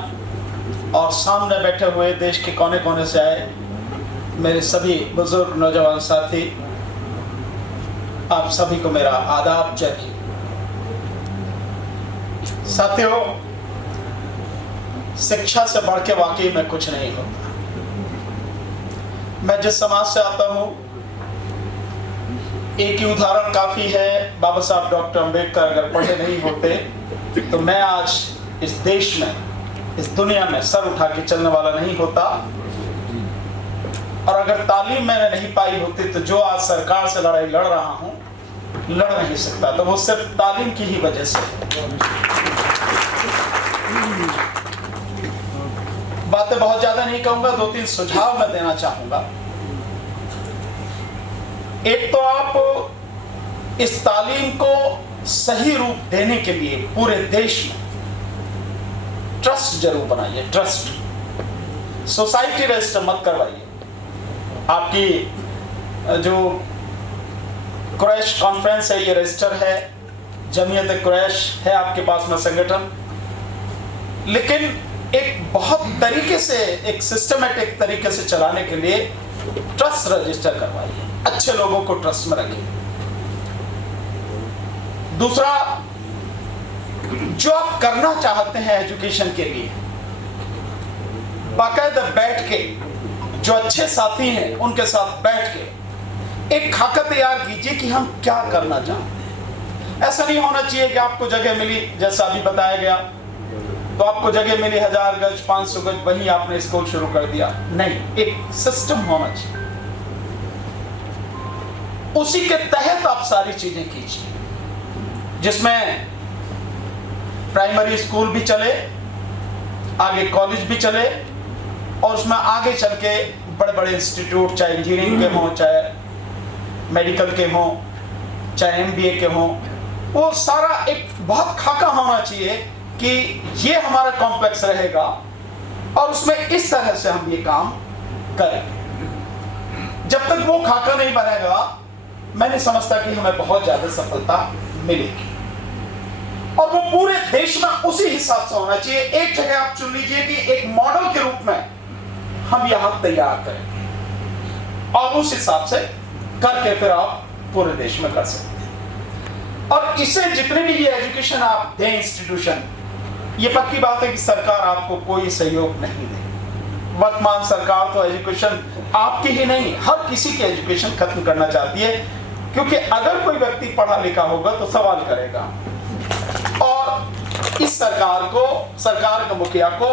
और सामने बैठे हुए देश के कोने कोने से आए मेरे सभी बुजुर्ग नौजवान साथी, आप सभी को मेरा आदाब। जय हिंद। साथियों, शिक्षा से बढ़ के वाकई में कुछ नहीं होता। मैं जिस समाज से आता हूं, एक ही उदाहरण काफी है। बाबा साहब डॉक्टर अंबेडकर अगर पढ़े नहीं होते तो मैं आज इस देश में, इस दुनिया में सर उठा के चलने वाला नहीं होता। और अगर तालीम मैंने नहीं पाई होती तो जो आज सरकार से लड़ाई लड़ रहा हूं, लड़ नहीं सकता। तो वो सिर्फ तालीम की ही वजह से। बातें बहुत ज्यादा नहीं कहूंगा, 2-3 सुझाव मैं देना चाहूंगा। एक तो आप इस तालीम को सही रूप देने के लिए पूरे देश में ट्रस्ट जरूर बनाइए। ट्रस्ट सोसाइटी रजिस्टर मत करवाइए। आपकी जो कुरैश कॉन्फ्रेंस है ये रजिस्टर है, जमीयत कुरैश है आपके पास में संगठन, लेकिन एक बहुत तरीके से, एक सिस्टमेटिक तरीके से चलाने के लिए ट्रस्ट रजिस्टर करवाइए। अच्छे लोगों को ट्रस्ट में रखिए। दूसरा, जो आप करना चाहते हैं एजुकेशन के लिए, बाकायदा बैठ के जो अच्छे साथी हैं उनके साथ बैठ के एक खाका तैयार कीजिए कि हम क्या करना चाहते हैं। ऐसा नहीं होना चाहिए कि आपको जगह मिली, जैसा अभी बताया गया, तो आपको जगह मिली 1000 गज 500 गज, वहीं आपने स्कूल शुरू कर दिया। नहीं, एक सिस्टम होना चाहिए, उसी के तहत आप सारी चीजें कीजिए, जिसमें प्राइमरी स्कूल भी चले, आगे कॉलेज भी चले, और उसमें आगे चल के बड़े बड़े इंस्टीट्यूट, चाहे इंजीनियरिंग के हों, चाहे मेडिकल के हों, चाहे MBA के हों, वो सारा एक बहुत खाका होना चाहिए कि ये हमारा कॉम्प्लेक्स रहेगा और उसमें इस तरह से हम ये काम करें। जब तक वो खाका नहीं बनेगा, मैं नहीं समझता कि हमें बहुत ज्यादा सफलता मिलेगी। और वो पूरे देश में उसी हिसाब से होना चाहिए। एक जगह आप चुन लीजिए कि एक मॉडल के रूप में हम यहां तैयार करें, और उस हिसाब से करके फिर आप पूरे देश में कर सकते हैं। और इसे जितने भी ये एजुकेशन आप दें इंस्टीट्यूशन, ये पक्की बात है कि सरकार आपको कोई सहयोग नहीं दे। वर्तमान सरकार तो एजुकेशन आपकी ही नहीं, हर किसी की एजुकेशन खत्म करना चाहती है, क्योंकि अगर कोई व्यक्ति पढ़ा लिखा होगा तो सवाल करेगा, और इस सरकार को, सरकार के मुखिया को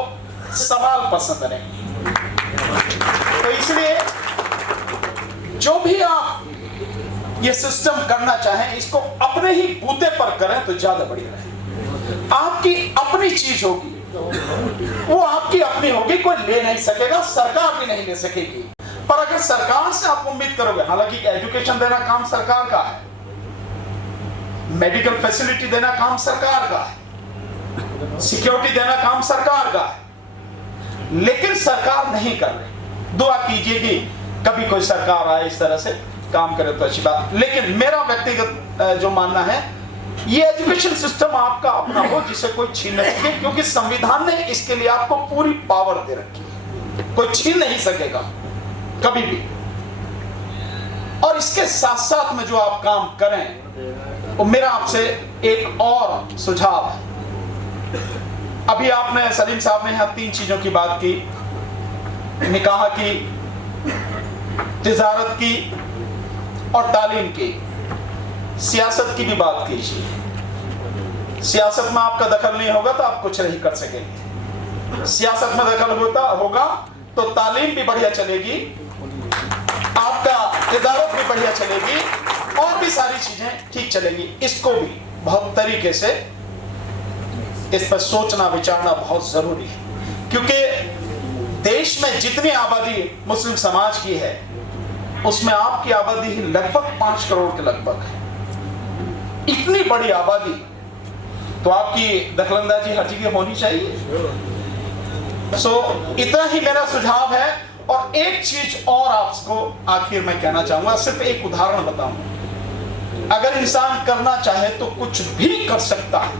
सवाल पसंद नहीं। तो इसलिए जो भी आप ये सिस्टम करना चाहें, इसको अपने ही बूते पर करें तो ज्यादा बढ़िया रहे। आपकी अपनी चीज होगी, वो आपकी अपनी होगी, कोई ले नहीं सकेगा, सरकार भी नहीं ले सकेगी। पर अगर सरकार से आप उम्मीद करोगे, हालांकि एजुकेशन देना काम सरकार का है, मेडिकल फैसिलिटी देना काम सरकार का है, सिक्योरिटी देना काम सरकार का है, लेकिन सरकार नहीं कर रही। दुआ कीजिए कि कभी कोई सरकार आए इस तरह से काम करे तो अच्छी बात। लेकिन मेरा व्यक्तिगत जो मानना है, ये एजुकेशन सिस्टम आपका अपना हो, जिसे कोई छीन नहीं सके, क्योंकि संविधान ने इसके लिए आपको पूरी पावर दे रखी है, कोई छीन नहीं सकेगा कभी भी। और इसके साथ साथ में जो आप काम करें, वो मेरा आपसे एक और सुझाव है। अभी आपने, सलीम साहब ने यहाँ 3 चीजों की बात की, निकाह की, तिजारत की और तालीम की, सियासत की भी बात कीजिए। सियासत में आपका दखल नहीं होगा तो आप कुछ नहीं कर सकेंगे। सियासत में दखल होगा तो तालीम भी बढ़िया चलेगी, आपका इदारत भी बढ़िया चलेगी और भी सारी चीजें ठीक चलेगी। इसको भी बहुत तरीके से इस पर सोचना विचारना बहुत जरूरी है, क्योंकि देश में जितनी आबादी मुस्लिम समाज की है उसमें आपकी आबादी ही लगभग 5 करोड़ के लगभग है। इतनी बड़ी आबादी तो आपकी दखलंदाजी हर जगह होनी चाहिए। इतना ही मेरा सुझाव है। और एक चीज और आपको आखिर में कहना चाहूंगा, सिर्फ एक उदाहरण बताऊंगा। अगर इंसान करना चाहे तो कुछ भी कर सकता है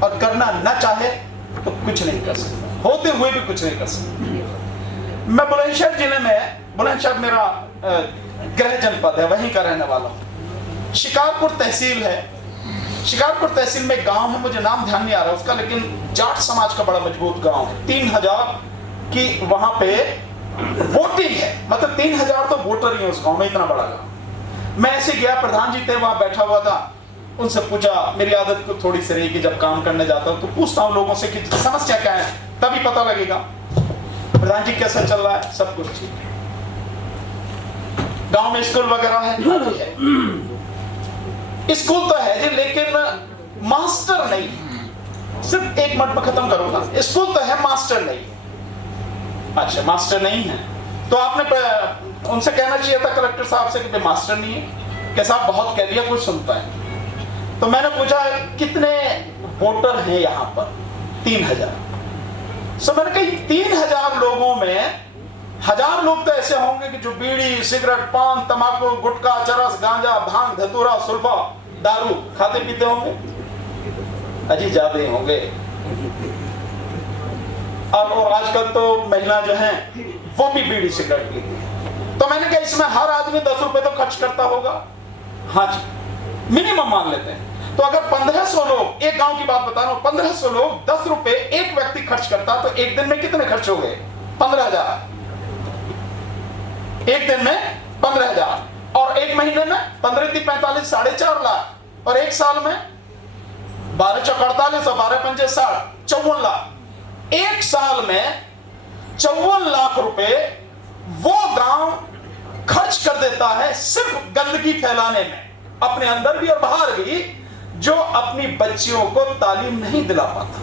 और करना न चाहे तो कुछ नहीं कर सकता, होते हुए भी कुछ नहीं कर सकता। मैं बुलंदशहर जिले में, बुलंदशहर मेरा गृह जनपद है, वहीं का रहने वाला हूं। शिकारपुर तहसील है, शिकारपुर तहसील में गांव है, मुझे नाम ध्यान नहीं आ रहा उसका, लेकिन जाट समाज का बड़ा मजबूत गांव है। 3000 की वहां पे वोटिंग है, मतलब 3000 तो वोटर ही है उस गांव में, इतना बड़ा गांव। मैं ऐसे गया, प्रधान जी थे वहां, बैठा हुआ था, उनसे पूछा, मेरी आदत को थोड़ी सी रही कि जब काम करने जाता हूं तो पूछता हूं लोगों से कि समस्या क्या है, तभी पता लगेगा। प्रधान जी कैसा चल रहा है, सब कुछ ठीक है। गांव में स्कूल वगैरह है, स्कूल तो है जी, लेकिन मास्टर नहीं। सिर्फ एक मिनट में खत्म करूंगा। स्कूल तो है, मास्टर नहीं। अच्छा, मास्टर नहीं है तो आपने उनसे कहना चाहिए था कलेक्टर साहब से कि मास्टर नहीं है। क्या साहब बहुत कह दिया, कुछ सुनता है। तो मैंने पूछा कितने वोटर हैं यहाँ पर, 3000। सो मैंने कहा 3000 लोगों में 1000 लोग तो ऐसे होंगे कि जो बीड़ी, सिगरेट, पान, तंबाकू, गुटखा, चरस, गांजा, भांग, धतूरा, सुल्फा, दारू खाते पीते होंगे। अजी ज्यादा ही होंगे। और आजकल तो महिला जो हैं वो भी बीड़ी सिगरेट पीती है। तो मैंने कहा इसमें हर आदमी 10 रुपए तो खर्च करता होगा। हाँ जी, मिनिमम मान लेते हैं। तो अगर 1500 लोग, एक गांव की बात बता रहा हूं, 1500 लोग 10 रुपए एक व्यक्ति खर्च करता तो एक दिन में कितने खर्च हो गए? 15000। एक दिन में 15000 और एक महीने में 15 × 45 4.5 लाख और एक साल में 12 × 48 और 12 × 5 60 54 लाख। एक साल में 54 लाख रुपए वो गांव खर्च कर देता है सिर्फ गंदगी फैलाने में, अपने अंदर भी और बाहर भी, जो अपनी बच्चियों को तालीम नहीं दिला पाता।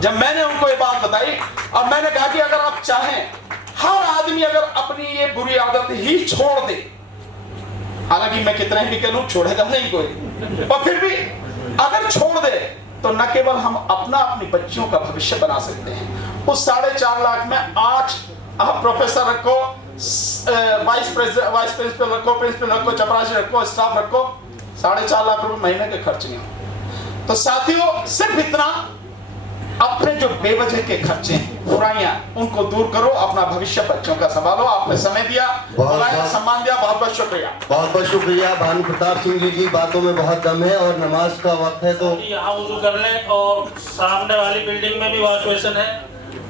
जब मैंने उनको ये बात बताई और मैंने कहा कि अगर आप चाहें, हर आदमी अगर अपनी ये बुरी आदत ही छोड़ दे, हालांकि मैं कितना भी कह लूं छोड़ेगा नहीं कोई, और फिर भी अगर छोड़ दे तो न केवल हम अपनी बच्चियों का भविष्य बना सकते हैं। उस 4.5 लाख में 8 आप प्रोफेसर रखो, वाइस प्रिंसिपल रखो, प्रिंसिपल रखो, चपरासी रखो, स्टाफ रखो, 4.5 लाख रुपए महीने के खर्च नहीं हो। तो साथियों, सिर्फ इतना, अपने जो बेवजह के खर्चे हैं, बुराइयां, उनको दूर करो, अपना भविष्य बच्चों का संभालो। आपने समय दिया, सम्मान दिया, बहुत बहुत शुक्रिया। बहुत बहुत शुक्रिया। भानु प्रताप सिंह जी की बातों में बहुत दम है और नमाज का वक्त है, तो यहाँ वुज़ू कर लें। और सामने वाली बिल्डिंग में भी वॉश बेसिन है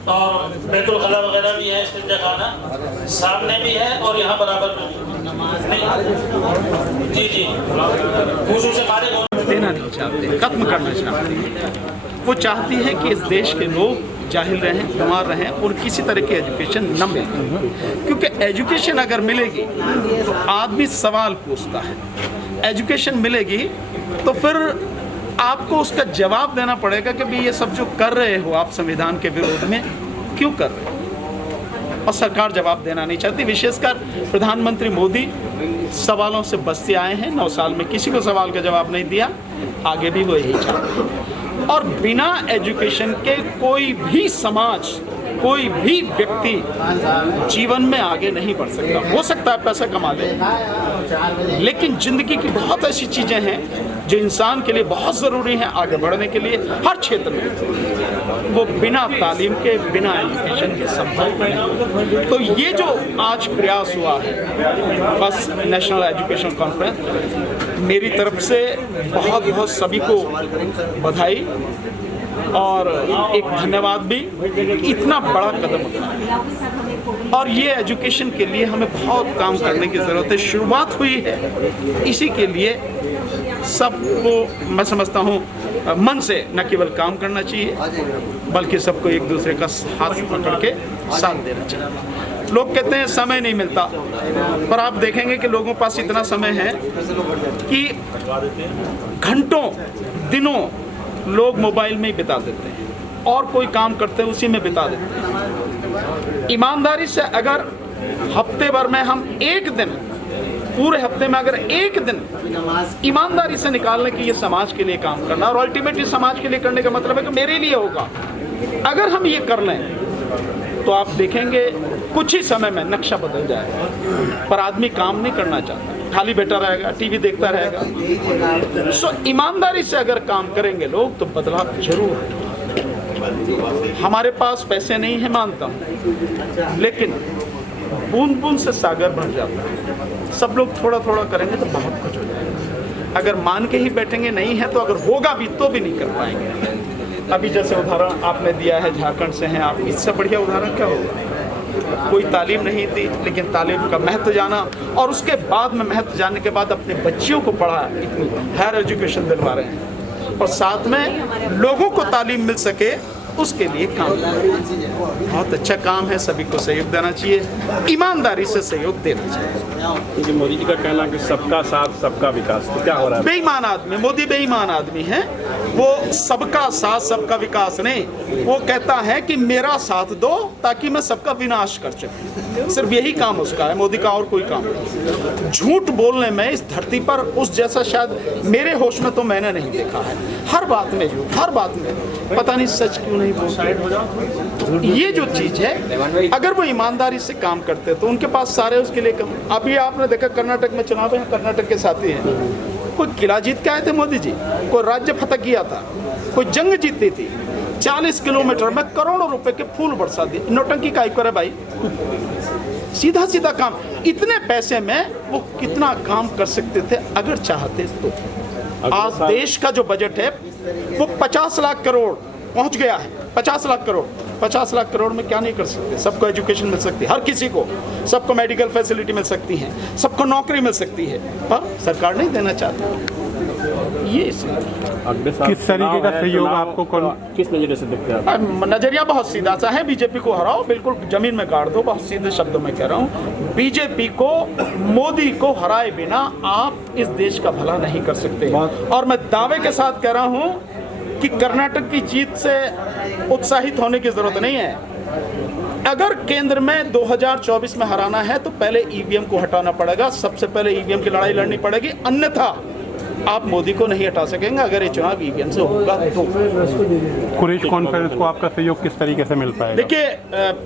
और बैतुल खला वगैरह भी है, इस्तिंजा खाना सामने भी है और यहाँ बराबर में जी जी वुज़ू से फारिग देना नहीं चाहते, खत्म करना चाहते हैं। वो चाहती है कि इस देश के लोग जाहिल रहें, बीमार रहें और किसी तरह की एजुकेशन न मिले, क्योंकि एजुकेशन अगर मिलेगी तो आदमी सवाल पूछता है। एजुकेशन मिलेगी तो फिर आपको उसका जवाब देना पड़ेगा कि भाई ये सब जो कर रहे हो आप संविधान के विरोध में क्यों कर रहे हो, और सरकार जवाब देना नहीं चाहती। विशेषकर प्रधानमंत्री मोदी सवालों से बचते आए हैं, 9 साल में किसी को सवाल का जवाब नहीं दिया, आगे भी वो यही चाहते हैं। और बिना एजुकेशन के कोई भी समाज, कोई भी व्यक्ति जीवन में आगे नहीं बढ़ सकता। हो सकता है पैसा कमा ले, लेकिन जिंदगी की बहुत ऐसी चीज़ें हैं जो इंसान के लिए बहुत ज़रूरी हैं आगे बढ़ने के लिए हर क्षेत्र में, वो बिना तालीम के, बिना एजुकेशन के संभव नहीं। तो ये जो आज प्रयास हुआ है फर्स्ट नेशनल एजुकेशन कॉन्फ्रेंस, मेरी तरफ से बहुत बहुत सभी को बधाई और एक धन्यवाद भी। इतना बड़ा कदम उठाया और ये एजुकेशन के लिए हमें बहुत काम करने की ज़रूरत है। शुरुआत हुई है, इसी के लिए सबको मैं समझता हूँ मन से न केवल काम करना चाहिए, बल्कि सबको एक दूसरे का हाथ पकड़ के साथ देना चाहिए। लोग कहते हैं समय नहीं मिलता, पर आप देखेंगे कि लोगों के पास इतना समय है कि घंटों दिनों लोग मोबाइल में ही बिता देते हैं और कोई काम करते हैं उसी में बिता देते हैं। ईमानदारी से अगर हफ्ते भर में हम एक दिन, पूरे हफ्ते में अगर एक दिन ईमानदारी से निकाल लें कि ये समाज के लिए काम करना, और अल्टीमेटली समाज के लिए करने का मतलब है कि मेरे लिए होगा, अगर हम ये कर लें तो आप देखेंगे कुछ ही समय में नक्शा बदल जाएगा। पर आदमी काम नहीं करना चाहता, खाली बैठा रहेगा, टीवी देखता रहेगा। सो ईमानदारी से अगर काम करेंगे लोग तो बदलाव जरूर है। हमारे पास पैसे नहीं है मानता हूँ, लेकिन बूंद बूंद से सागर बन जाता है। सब लोग थोड़ा थोड़ा करेंगे तो बहुत कुछ हो जाएगा। अगर मान के ही बैठेंगे नहीं है तो अगर होगा भी तो भी नहीं कर पाएंगे। अभी जैसे उदाहरण आपने दिया है, झारखंड से हैं आप, इससे बढ़िया उदाहरण क्या होगा? कोई तालीम नहीं थी, लेकिन तालीम का महत्व जाना, और उसके बाद में महत्व जानने के बाद अपने बच्चियों को पढ़ा, इतनी हायर एजुकेशन दिलवा रहे हैं, और साथ में लोगों को तालीम मिल सके उसके लिए काम। बहुत अच्छा काम है, सभी को सहयोग देना चाहिए, ईमानदारी से सहयोग देना चाहिए। मोदी जी का कहना कि सबका साथ सबका विकास, तो क्या हो रहा है? बेईमान आदमी, मोदी बेईमान आदमी है। वो सबका साथ सबका विकास नहीं, वो कहता है कि मेरा साथ दो ताकि मैं सबका विनाश कर सकूं। सिर्फ यही काम उसका है, मोदी का और कोई काम नहीं। झूठ बोलने में इस धरती पर उस जैसा शायद मेरे होश में तो मैंने नहीं देखा है। हर बात में झूठ, हर बात में, पता नहीं सच क्यों नहीं बोलते। ये जो चीज़ है, अगर वो ईमानदारी से काम करते तो उनके पास सारे उसके लिए कम। अभी आपने देखा कर्नाटक में चुनाव है, कर्नाटक के साथी हैं, कोई किला जीत के आए थे मोदी जी, कोई राज्य फतह किया था, कोई जंग जीती थी, 40 किलोमीटर में करोड़ों रुपए के फूल बरसा दिए। नौटंकी का करे भाई, सीधा सीधा काम। इतने पैसे में वो कितना काम कर सकते थे अगर चाहते तो। आज देश का जो बजट है वो 50 लाख करोड़ पहुंच गया है। 50 लाख करोड़, 50 लाख करोड़ में क्या नहीं कर सकते? सबको एजुकेशन मिल सकती है, हर किसी को, सबको मेडिकल फैसिलिटी मिल सकती है, सबको नौकरी मिल सकती है, पर सरकार नहीं देना चाहती। ये किस तरीके का सहयोग आपको किस नजरिए से दिखता है? नजरिया बहुत सीधा सा है, बीजेपी को हराओ, बिल्कुल जमीन में गाड़ दो। बहुत सीधे शब्दों में कह रहा हूँ, बीजेपी को, मोदी को हराए बिना आप इस देश का भला नहीं कर सकते। और मैं दावे के साथ कह रहा हूँ कि कर्नाटक की जीत से उत्साहित होने की जरूरत नहीं है। अगर केंद्र में 2024 में हराना है तो पहले ईवीएम को हटाना पड़ेगा, सबसे पहले ईवीएम की लड़ाई लड़नी पड़ेगी, अन्यथा आप मोदी को नहीं हटा सकेंगे अगर ये चुनाव ईवीएम से होगा तो। कुरैश कॉन्फ्रेंस को आपका सहयोग किस तरीके से मिल पाएगा? देखिए,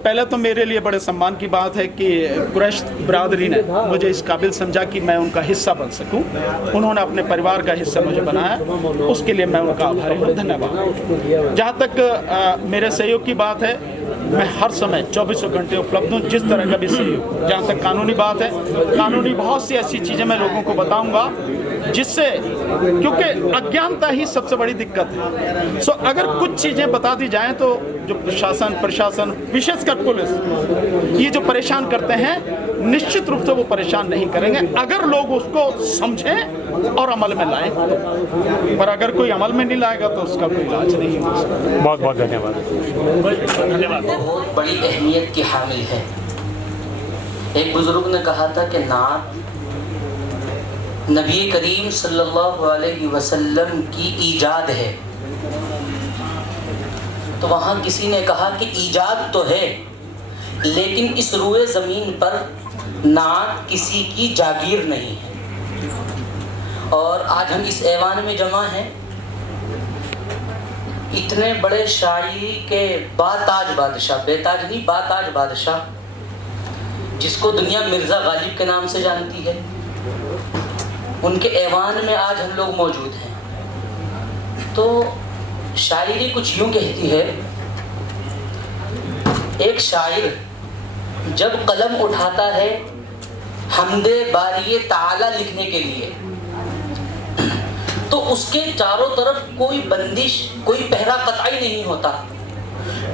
पहले तो मेरे लिए बड़े सम्मान की बात है कि कुरैश बिरादरी ने मुझे इस काबिल समझा कि मैं उनका हिस्सा बन सकूं। उन्होंने अपने परिवार का हिस्सा मुझे बनाया, उसके लिए मैं उनका आभारी हूँ, धन्यवाद। जहाँ तक मेरे सहयोग की बात है, मैं हर समय 24 घंटे उपलब्ध हूँ, जिस तरह का भी सहयोग। जहाँ तक कानूनी बात है, कानूनी बहुत सी ऐसी चीज़ें मैं लोगों को बताऊँगा जिससे, क्योंकि अज्ञानता ही सबसे बड़ी दिक्कत है। सो अगर कुछ चीज़ें बता दी जाएं तो जो प्रशासन विशेषकर पुलिस, ये जो परेशान करते हैं, निश्चित रूप से वो परेशान नहीं करेंगे अगर लोग उसको समझें और अमल में लाएं तो। पर अगर कोई अमल में नहीं लाएगा तो उसका कोई इलाज नहीं हो सकता। बहुत बहुत धन्यवाद। बहुत बड़ी अहमियत की हामिल है। एक बुजुर्ग ने कहा था कि नात नबी करीम सल्लल्लाहु अलैहि वसल्लम की ईजाद है। तो वहाँ किसी ने कहा कि ईजाद तो है, लेकिन इस रुए ज़मीन पर नात किसी की जागीर नहीं है। और आज हम इस ऐवान में जमा हैं, इतने बड़े शायरी के बाताज बादशाह, बेताज नहीं बाताज बादशाह, जिसको दुनिया मिर्ज़ा गालिब के नाम से जानती है, उनके ऐवान में आज हम लोग मौजूद हैं। तो शायरी कुछ यूँ कहती है, एक शायर जब कलम उठाता है हमदे बारी ताला लिखने के लिए, तो उसके चारों तरफ कोई बंदिश, कोई पहरा कतई नहीं होता।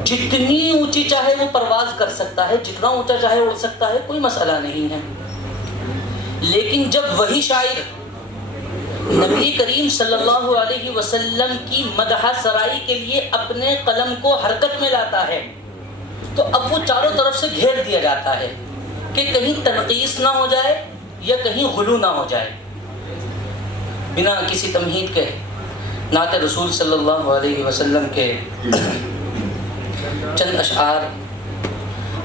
जितनी ऊंची चाहे वो परवाज कर सकता है, जितना ऊंचा चाहे उड़ सकता है, कोई मसला नहीं है। लेकिन जब वही शायर नबी करीम सल्लल्लाहु अलैहि वसल्लम की मदह सराई के लिए अपने कलम को हरकत में लाता है, तो अब वो चारों तरफ से घेर दिया जाता है कि कहीं तनकीस ना हो जाए या कहीं गुलू ना हो जाए। बिना किसी तमहीद के नात रसूल सल्लल्लाहु अलैहि वसल्लम के चंद अशआर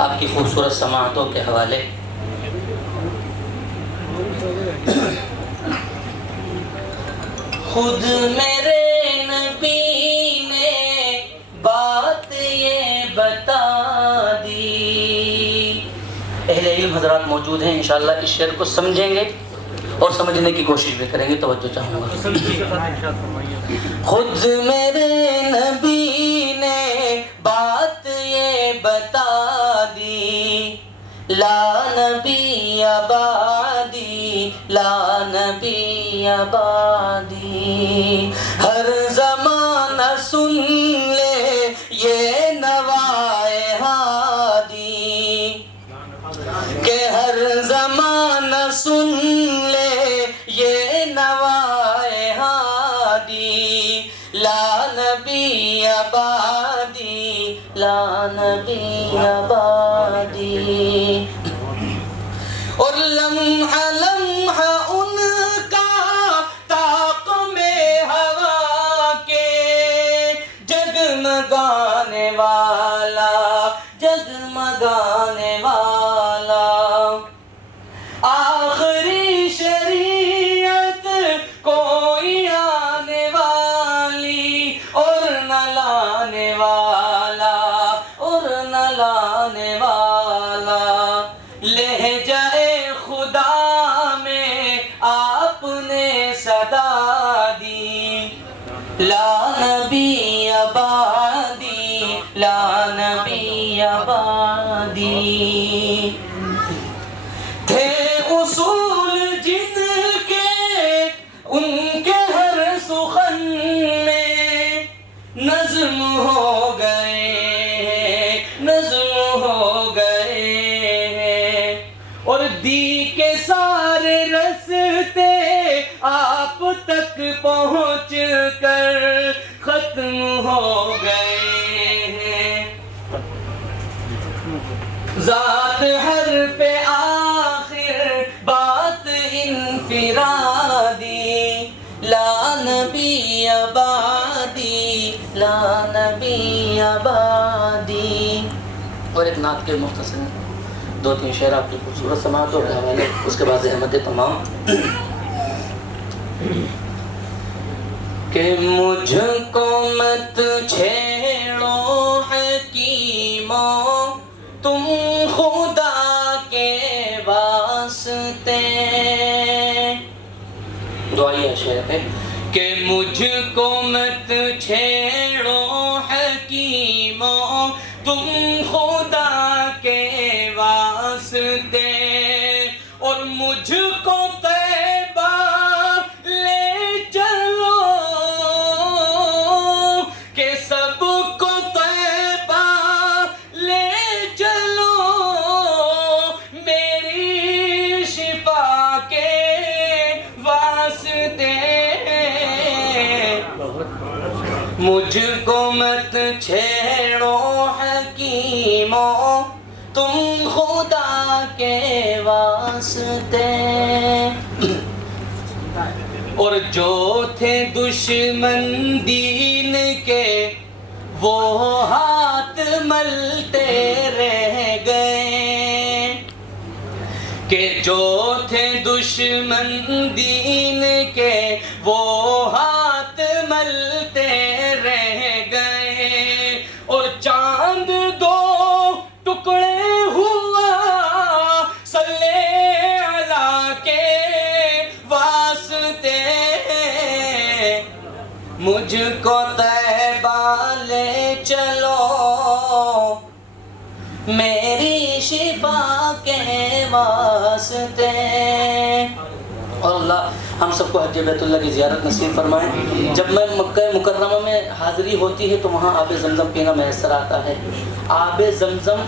आपकी खूबसूरत समाअतों के हवाले। खुद मेरे नबी ने बात ये बता दी। अहले इल्म हज़रात मौजूद हैं, इंशाअल्लाह इस शेर को समझेंगे और समझने की कोशिश भी करेंगे। तवज्जो चाहूँगा। खुद मेरे नबी ने बात ये बता दी, ला नबी आबादी, ला नबी आबादी। हर ज़माना सुन ले ये नवाए हादी, के हर ज़माना सुन ले ये नवाए हादी, ला नबी आबादी, ला नबी आबादी। और लम्हा लम्हा उनका ताक़ में हवा के जगमगाने वाला, जगमगाने वाला। आखिरी शरीयत कोई आने वाली और न लाने वाला, और न लाने वाला। लहजाए खुदा में आपने सदा दी, ला नबी आबादी, ला नबी आबादी। थे उसूल जिनके उनके हर सुखन में नज़्म हो गए, नज़्म हो गए। और दी के सारे रस्ते आप तक पहुँच कर खत्म हो गए हैं। ज़ात हर पे आखिर बात इनफिरादी, ला नबी आबादी, ला नबी आबादी। और एक नात के मुख्तसर 2-3 शेर आपकी खूबसूरत समाअतों के हवाले, उसके बाद ज़हमत तमाम। कि मुझको मत छेड़ो हकीमों तुम खुदा के वास्ते। दुआया शेर है कि मुझको मत छेड़ो हकीमों तुम खुदा के वास्ते। और मुझको तैबा ले चलो कि सबको तैबा ले चलो, मेरी शिफा के वास्ते। मुझको मत छेड़ो हकीमों तुम खुदा के वास्ते। और जो थे दुश्मन दीन के वो हाथ मलते रह गए। कि जो थे दुश्मन दीन के वो हाथ मलते रह गए। और चांद दो टुकड़े हुआ सल्ले अला के वास्ते। मुझको तैबा ले चलो, मेरी शिफा के वास्ते। और अल्लाह हम सबको हज बैतुल्लाह की ज़ियारत नसीब फरमाए। जब मैं मक्का मुकर्रमा में हाज़िरी होती है तो वहाँ आब ज़मज़म पीना मैसर आता है। आब ज़मज़म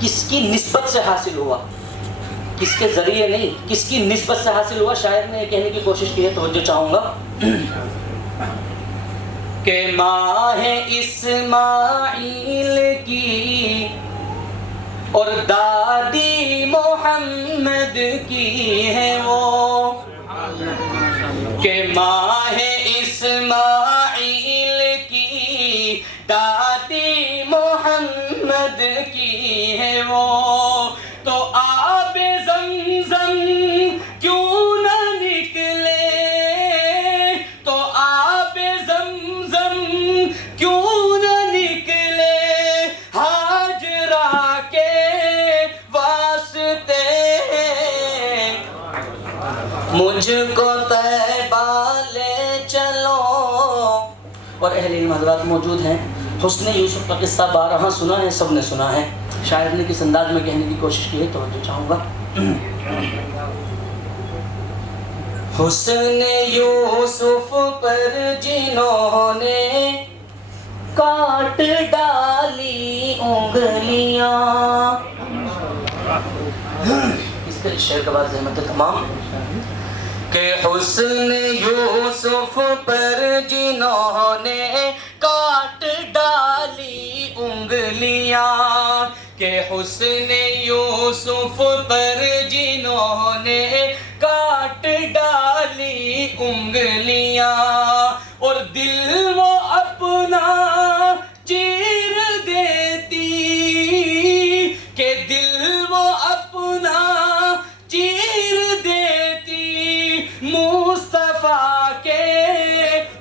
किसकी निस्बत से हासिल हुआ? किसके ज़रिए नहीं, किसकी निस्बत से हासिल हुआ, शायर ने कहने की कोशिश की है, तवज्जो चाहूँगा कि माह इस्माइल की और दादी मोहम्मद की है वो, कि माह इस्माइल की दादी मोहम्मद की है वो, तो आब ज़मज़म क्यों न निकले, तो आब ज़मज़म क्यों न निकले हाजरा के वास्ते, मुझको तैबा ले चलो। और अहले इल्म हज़रात मौजूद हैं, हुस्न यूसुफ का किस्सा बारहा सुना है, सब ने सुना है, शायर ने किस अंदाज में कहने की कोशिश की है, तो जो चाहूँगा हुस्न यूसुफ पर जिन्होंने काट डाली उंगलियां, इसके शेर के बाद ज़हमत तमाम के हुस्न यूसुफ पर जिन्होंने काट डाली उंगलियां, के हुस्न यूसुफ पर जिन्होंने काट डाली उंगलियां, और दिल वो अपना चीर देती, के दिल वो अपना चीर देती मुस्तफा के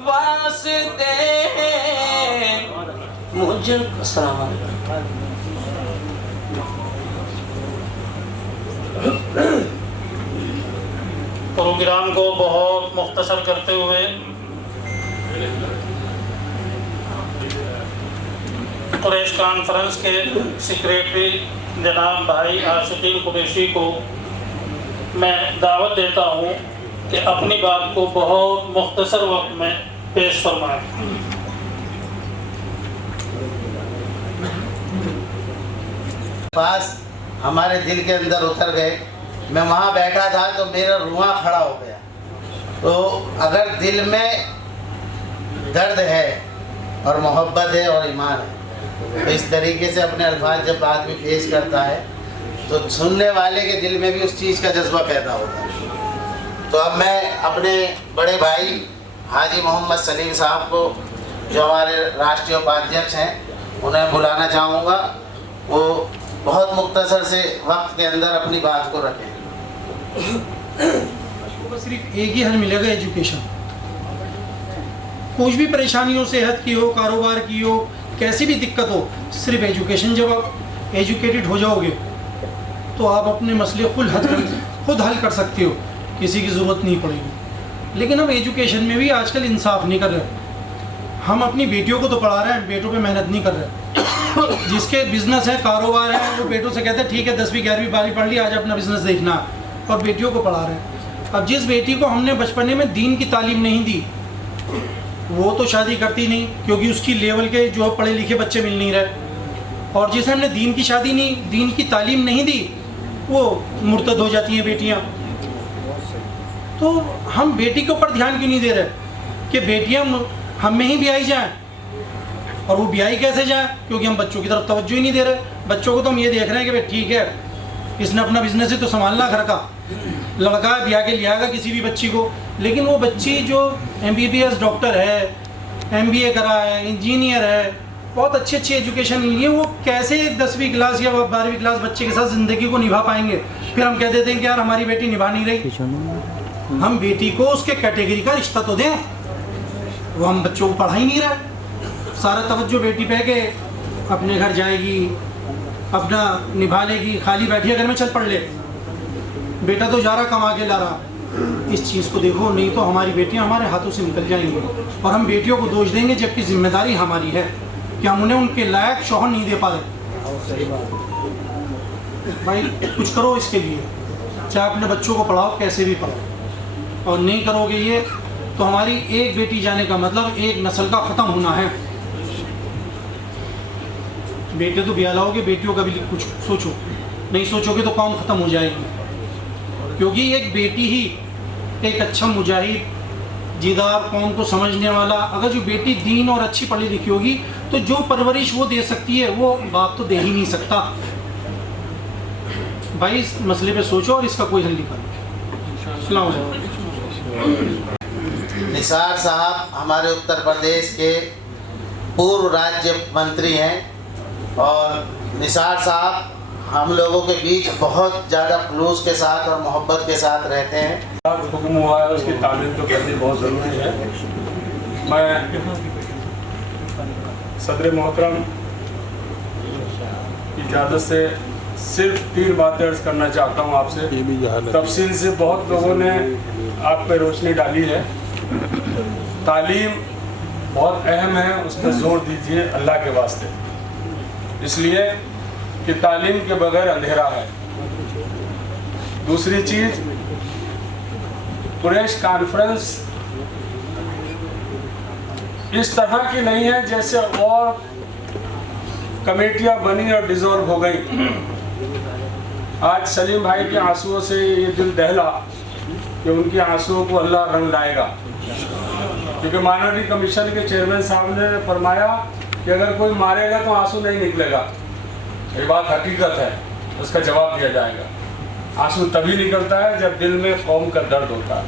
वास्ते, मुझे अस्सलाम वालेकुम। प्रोग्राम को बहुत मुख्तसर करते हुए कुरैश कॉन्फ्रेंस के सेक्रेटरी जनाब भाई आशिकीन कुरैशी को मैं दावत देता हूँ कि अपनी बात को बहुत मुख्तसर वक्त में पेश फरमाएं। पास हमारे दिल के अंदर उतर गए। मैं वहाँ बैठा था तो मेरा रुआं खड़ा हो गया। तो अगर दिल में दर्द है और मोहब्बत है और ईमान है, तो इस तरीके से अपने अल्फाज जब आदमी पेश करता है तो सुनने वाले के दिल में भी उस चीज़ का जज्बा पैदा होता है। तो अब मैं अपने बड़े भाई हाजी मोहम्मद सलीम साहब को, जो हमारे राष्ट्रीय उपाध्यक्ष हैं, उन्हें बुलाना चाहूँगा। वो बहुत मुख्तसर से वक्त के अंदर अपनी बात को रखें। सिर्फ एक ही हल मिलेगा, एजुकेशन। कुछ भी परेशानी हो, सेहत की हो, कारोबार की हो, कैसी भी दिक्कत हो, सिर्फ एजुकेशन। जब आप एजुकेटेड हो जाओगे तो आप अपने मसले खुद हल कर सकते हो, किसी की ज़रूरत नहीं पड़ेगी। लेकिन हम एजुकेशन में भी आजकल इंसाफ नहीं कर रहे। हम अपनी बेटियों को तो पढ़ा रहे हैं, बेटों पे मेहनत नहीं कर रहे। जिसके बिजनेस है, कारोबार है, वो बेटों से कहते हैं ठीक है 10वीं 11वीं 12वीं पढ़ लिया, आज अपना बिजनेस देखना, और बेटियों को पढ़ा रहे हैं। अब जिस बेटी को हमने बचपने में दीन की तालीम नहीं दी, वो तो शादी करती नहीं, क्योंकि उसकी लेवल के जो पढ़े लिखे बच्चे मिल नहीं रहे। और जिसे हमने दीन की शादी नहीं, दीन की तालीम नहीं दी, वो मुर्तद हो जाती हैं बेटियाँ। तो हम बेटी के ऊपर ध्यान क्यों नहीं दे रहे कि बेटियाँ हम में ही ब्याई जाएँ, और वो ब्याई कैसे जाए? क्योंकि हम बच्चों की तरफ तवज्जो ही नहीं दे रहे। बच्चों को तो हम ये देख रहे हैं कि भाई ठीक है, इसने अपना बिजनेस ही तो संभालना, घर का लड़का है, ब्याह के ले आएगा किसी भी बच्ची को। लेकिन वो बच्ची जो MBBS डॉक्टर है, MBA करा है, इंजीनियर है, बहुत अच्छी अच्छी एजुकेशन ली है, वो कैसे 10वीं क्लास या 12वीं क्लास बच्चे के साथ ज़िंदगी को निभा पाएंगे? फिर हम कह देते हैं कि यार हमारी बेटी निभा नहीं रही। हम बेटी को उसके कैटेगरी का रिश्ता तो दें, वो हम बच्चों को पढ़ा ही नहीं रहे। सारा तवज्जो बेटी पे के अपने घर जाएगी, अपना निभा लेगी, खाली बैठी घर में चल पढ़ ले, बेटा तो जा रहा कमा के ला रहा। इस चीज़ को देखो, नहीं तो हमारी बेटियां हमारे हाथों से निकल जाएंगी और हम बेटियों को दोष देंगे, जबकि जिम्मेदारी हमारी है कि हम उन्हें उनके लायक शौहर नहीं दे पा रहे। भाई कुछ करो इसके लिए, चाहे अपने बच्चों को पढ़ाओ, कैसे भी पढ़ाओ। और नहीं करोगे ये तो हमारी एक बेटी जाने का मतलब एक नस्ल का ख़त्म होना है। बेटे तो ब्याह लाओगे, बेटियों का भी कुछ सोचो, नहीं सोचोगे तो कौम ख़त्म हो जाएगी। क्योंकि एक बेटी ही एक अच्छा मुजाहिद, दीदार, कौम को समझने वाला, अगर जो बेटी दीन और अच्छी पढ़ी लिखी होगी तो जो परवरिश वो दे सकती है वो बाप तो दे ही नहीं सकता। भाई इस मसले पे सोचो और इसका कोई हल निकालो। अस्सलाम वालेकुम। निसार साहब हमारे उत्तर प्रदेश के पूर्व राज्य मंत्री हैं और निसार साहब हम लोगों के बीच बहुत ज़्यादा खलूस के साथ और मोहब्बत के साथ रहते हैं। हुक्म हुआ है उसकी तालीम तो करनी बहुत ज़रूरी है। मैं सदर मोहतरम की इजाज़त से सिर्फ 3 बातें अर्ज़ करना चाहता हूँ आपसे। तफसील से बहुत लोगों ने आप पे रोशनी डाली है। तालीम बहुत अहम है, उस पर ज़ोर दीजिए अल्लाह के वास्ते, इसलिए कि तालीम के बगैर अंधेरा है। दूसरी चीज़, कुरैश कॉन्फ्रेंस इस तरह की नहीं है जैसे और कमेटियां बनी और डिसॉल्व हो गई। आज सलीम भाई के आंसुओं से ये दिल दहला कि उनके आंसुओं को अल्लाह रंग लाएगा, क्योंकि माननीय कमीशन के चेयरमैन साहब ने फरमाया कि अगर कोई मारेगा तो आंसू नहीं निकलेगा। ये बात हकीकत है, उसका जवाब दिया जाएगा। आंसू तभी निकलता है जब दिल में कौम का दर्द होता है।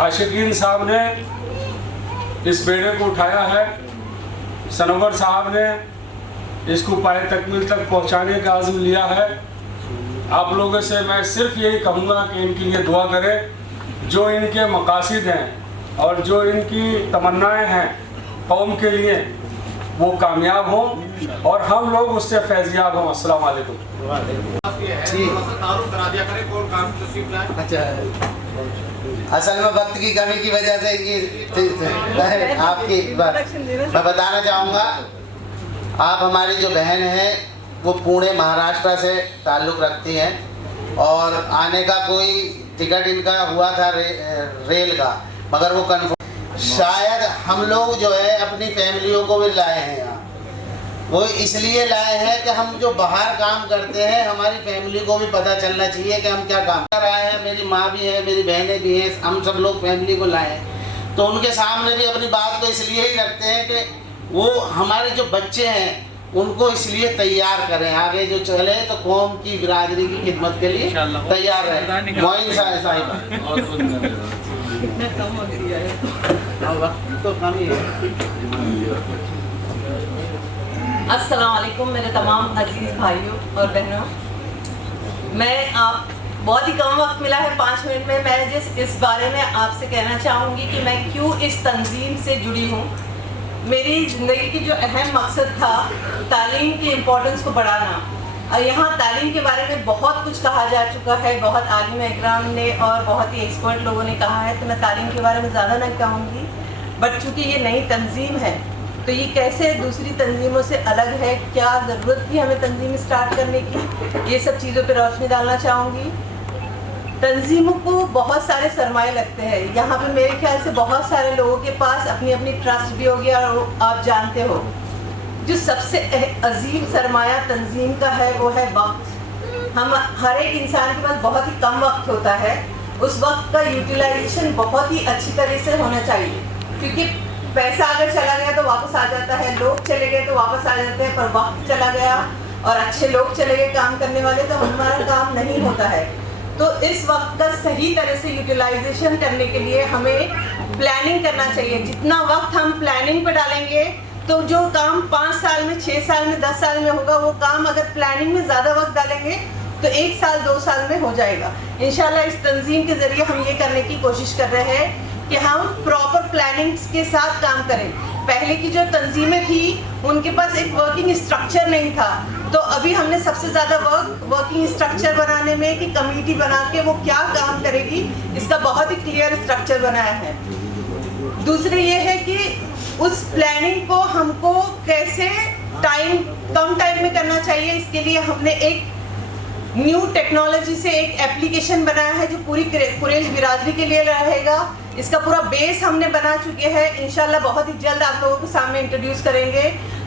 आशिकीन साहब ने इस बेड़े को उठाया है, सनवर साहब ने इसको पाए तकमील तक पहुंचाने का आज़म लिया है। आप लोगों से मैं सिर्फ यही कहूँगा कि इनके लिए दुआ करें। जो इनके मकासद हैं और जो इनकी तमन्नाएं हैं कौम के लिए, वो कामयाब हों और हम लोग उससे फैज़याब हों। अस्सलाम वालेकुम। असल में वक्त की कमी की वजह से ये आपकी मैं बताना चाहूँगा, आप हमारी जो बहन है वो पुणे महाराष्ट्र से ताल्लुक़ रखती हैं और आने का कोई टिकट इनका हुआ था रेल का, मगर वो कन्फर्म। शायद हम लोग जो है अपनी फैमिलियों को भी लाए हैं यहाँ, वो इसलिए लाए हैं कि हम जो बाहर काम करते हैं हमारी फैमिली को भी पता चलना चाहिए कि हम क्या काम कर रहे हैं। मेरी माँ भी है, मेरी बहनें भी हैं, हम सब लोग फैमिली को लाए हैं, तो उनके सामने भी अपनी बात को इसलिए ही रखते हैं कि वो हमारे जो बच्चे हैं उनको इसलिए तैयार करें, आगे जो चले तो कौम की बिरादरी की खिदमत के लिए तैयार रहें। मोइन साहिब अस्सलाम वालेकुम मेरे तमाम अजीज़ भाइयों और बहनों। मैं आप बहुत ही कम वक्त मिला है 5 मिनट में, मैं जिस इस बारे में आपसे कहना चाहूँगी कि मैं क्यों इस तंजीम से जुड़ी हूँ। मेरी ज़िंदगी की जो अहम मकसद था तालीम की इम्पोर्टेंस को बढ़ाना, और यहाँ तालीम के बारे में बहुत कुछ कहा जा चुका है, बहुत आलिम इकराम ने और बहुत ही एक्सपर्ट लोगों ने कहा है, तो मैं तालीम के बारे में ज़्यादा नहीं कहूँगी। बट चूँकि ये नई तंजीम है तो ये कैसे दूसरी तंजीमों से अलग है, क्या ज़रूरत थी हमें तंजीम स्टार्ट करने की, ये सब चीज़ों पर रोशनी डालना चाहूँगी। तंजीमों को बहुत सारे सरमाए लगते हैं, यहाँ पे मेरे ख्याल से बहुत सारे लोगों के पास अपनी अपनी ट्रस्ट भी होगी, और आप जानते हो जो सबसे अजीम सरमाया तंजीम का है वो है वक्त। हम हर एक इंसान के पास बहुत ही कम वक्त होता है, उस वक्त का यूटिलाइजेशन बहुत ही अच्छी तरह से होना चाहिए, क्योंकि पैसा अगर चला गया तो वापस आ जाता है, लोग चले गए तो वापस आ जाते हैं, पर वक्त चला गया और अच्छे लोग चले गए काम करने वाले तो हमारा काम नहीं होता है। तो इस वक्त का सही तरह से यूटिलाइजेशन करने के लिए हमें प्लानिंग करना चाहिए। जितना वक्त हम प्लानिंग पे डालेंगे तो जो काम 5 साल में, 6 साल में, 10 साल में होगा, वो काम अगर प्लानिंग में ज़्यादा वक्त डालेंगे तो 1 साल 2 साल में हो जाएगा। इंशाल्लाह इस तंजीम के ज़रिए हम ये करने की कोशिश कर रहे हैं कि हम प्रॉपर प्लानिंग के साथ काम करें। पहले की जो तंजीमें थी उनके पास एक वर्किंग स्ट्रक्चर नहीं था, तो अभी हमने सबसे ज़्यादा वर्किंग स्ट्रक्चर बनाने में कि कमेटी बना के वो क्या काम करेगी इसका बहुत ही क्लियर स्ट्रक्चर बनाया है। दूसरी ये है कि उस प्लानिंग को हमको कैसे कम टाइम में करना चाहिए, इसके लिए हमने एक न्यू टेक्नोलॉजी से एक एप्लीकेशन बनाया है जो पूरी कुरैश बिरादरी के लिए रहेगा। इसका पूरा बेस हमने बना चुके हैं, इंशाल्लाह बहुत ही जल्द आप लोगों के सामने इंट्रोड्यूस करेंगे।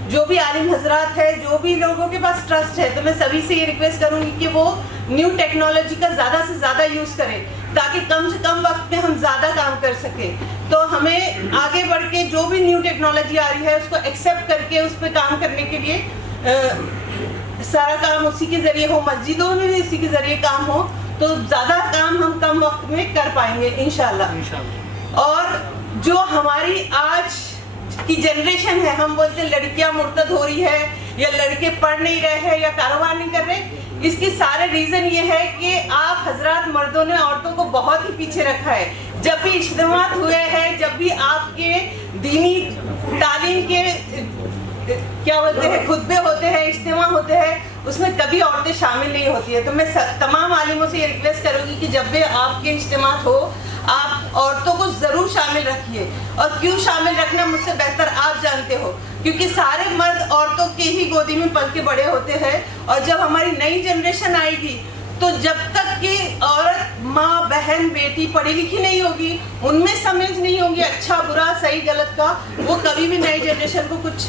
जो भी आलिम हजरात है, जो भी लोगों के पास ट्रस्ट है, तो मैं सभी से ये रिक्वेस्ट करूंगी कि वो न्यू टेक्नोलॉजी का ज़्यादा से ज़्यादा यूज़ करें, ताकि कम से कम वक्त में हम ज़्यादा काम कर सकें। तो हमें आगे बढ़ के जो भी न्यू टेक्नोलॉजी आ रही है उसको एक्सेप्ट करके उस पर काम करने के लिए सारा काम उसी के ज़रिए हो, मस्जिदों में भी इसी के ज़रिए काम हो, तो ज़्यादा काम हम कम वक्त में कर पाएंगे इंशाल्लाह। और जो हमारी आज की जनरेशन है, हम बोलते हैं लड़कियां मुर्तद हो रही है या लड़के पढ़ नहीं रहे हैं या कारोबार नहीं कर रहे, इसकी सारे रीजन ये है कि आप हजरात मर्दों ने औरतों को बहुत ही पीछे रखा है। जब भी इज्तिमात हुए हैं, जब भी आपके दीनी तालीम के क्या बोलते हैं खुतबे होते हैं, इज्तिमा होते हैं, उसमें कभी औरतें शामिल नहीं होती है। तो मैं तमाम आलिमों से ये रिक्वेस्ट करूँगी कि जब भी आपके इज्तिमात हो, आप औरतों को ज़रूर शामिल रखिए। और क्यों शामिल रखना मुझसे बेहतर आप जानते हो, क्योंकि सारे मर्द औरतों की ही गोदी में पल के बड़े होते हैं। और जब हमारी नई जनरेशन आएगी, तो जब तक कि औरत, माँ, बहन, बेटी पढ़ी लिखी नहीं होगी, उनमें समझ नहीं होगी अच्छा बुरा सही गलत का, वो कभी भी नई जनरेशन को कुछ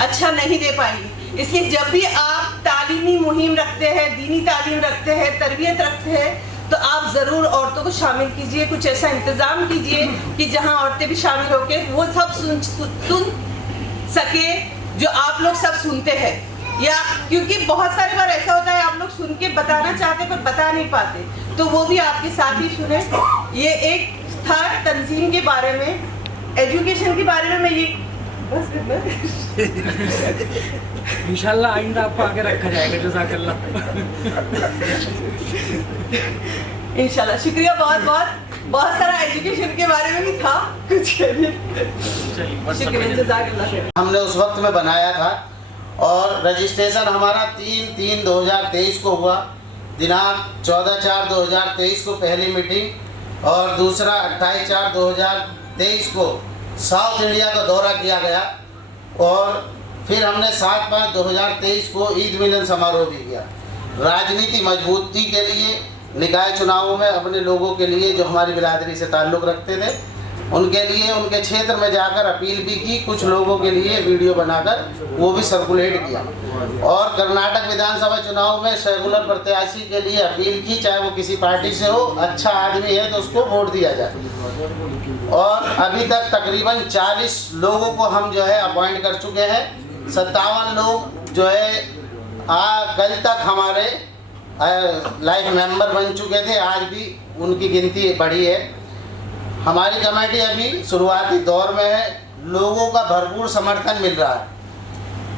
अच्छा नहीं दे पाएगी। इसलिए जब भी आप तालीमी मुहिम रखते हैं, दीनी तालीम रखते हैं, तरबियत रखते हैं, तो आप ज़रूर औरतों को शामिल कीजिए। कुछ ऐसा इंतज़ाम कीजिए कि जहां औरतें भी शामिल होकर वो सब सुन सके जो आप लोग सब सुनते हैं। या क्योंकि बहुत सारे बार ऐसा होता है आप लोग सुन के बताना चाहते पर बता नहीं पाते, तो वो भी आपके साथ ही सुने। ये एक था तंजीम के बारे में, एजुकेशन के बारे में। मैं ये इंशाल्लाह आइंदा आपको आगे रखा जाएगा। जज़ाकल्लाह। इंशाल्लाह, शुक्रिया बहुत बहुत। बहुत सारा एजुकेशन के बारे में भी था कुछ। शुक्रिया, जज़ाकल्लाह। हमने उस वक्त में बनाया था और रजिस्ट्रेशन हमारा 3/3/2023 को हुआ। दिनांक 14/4/2023 को पहली मीटिंग और दूसरा 28/4/2023 को साउथ इंडिया का दौरा किया गया और फिर हमने 7/5/2023 को ईद मिलन समारोह भी किया। राजनीति मजबूती के लिए निकाय चुनावों में अपने लोगों के लिए जो हमारी बिरादरी से ताल्लुक़ रखते थे उनके लिए उनके क्षेत्र में जाकर अपील भी की, कुछ लोगों के लिए वीडियो बनाकर वो भी सर्कुलेट किया। और कर्नाटक विधानसभा चुनाव में सेकुलर प्रत्याशी के लिए अपील की, चाहे वो किसी पार्टी से हो, अच्छा आदमी है तो उसको वोट दिया जाए। और अभी तक तकरीबन 40 लोगों को हम जो है अपॉइंट कर चुके हैं। 57 लोग जो है कल तक हमारे लाइफ मेंबर बन चुके थे, आज भी उनकी गिनती बढ़ी है। हमारी कमेटी अभी शुरुआती दौर में है, लोगों का भरपूर समर्थन मिल रहा है।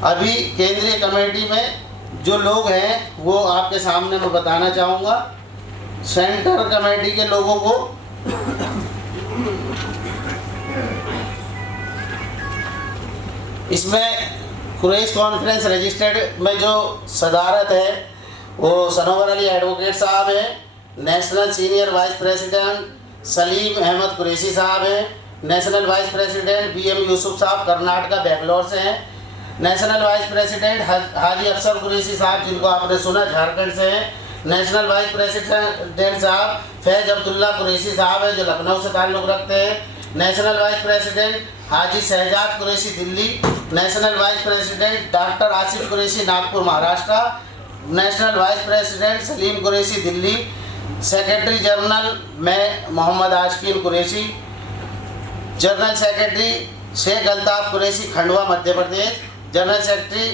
अभी केंद्रीय कमेटी में जो लोग हैं वो आपके सामने मैं बताना चाहूँगा। सेंटर कमेटी के लोगों को इसमें कुरैश कॉन्फ्रेंस रजिस्टर्ड में जो सदारत है वो सनोवर अली एडवोकेट साहब हैं। National senior vice president Salim Ahmed Qureshi साहब हैं। National vice president BM Yusuf साहब कर्नाटका बेंगलोर से हैं। नेशनल वाइस प्रेसिडेंट हाजी अफसर कुरैशी साहब, जिनको आपने सुना, झारखंड से हैं। नेशनल वाइस प्रेसिडेंट साहब फैज अब्दुल्ला कुरैशी साहब हैं, जो लखनऊ से ताल्लुक़ रखते हैं। National vice president Haji Shahzad Qureshi Delhi. National vice president doctor Asif Qureshi Nagpur Maharashtra. National vice president Salim Qureshi Delhi. Secretary general में Mohammad Ashkeen Qureshi. General secretary Sheikh Altaf Qureshi Khandwa Madhya Pradesh. General secretary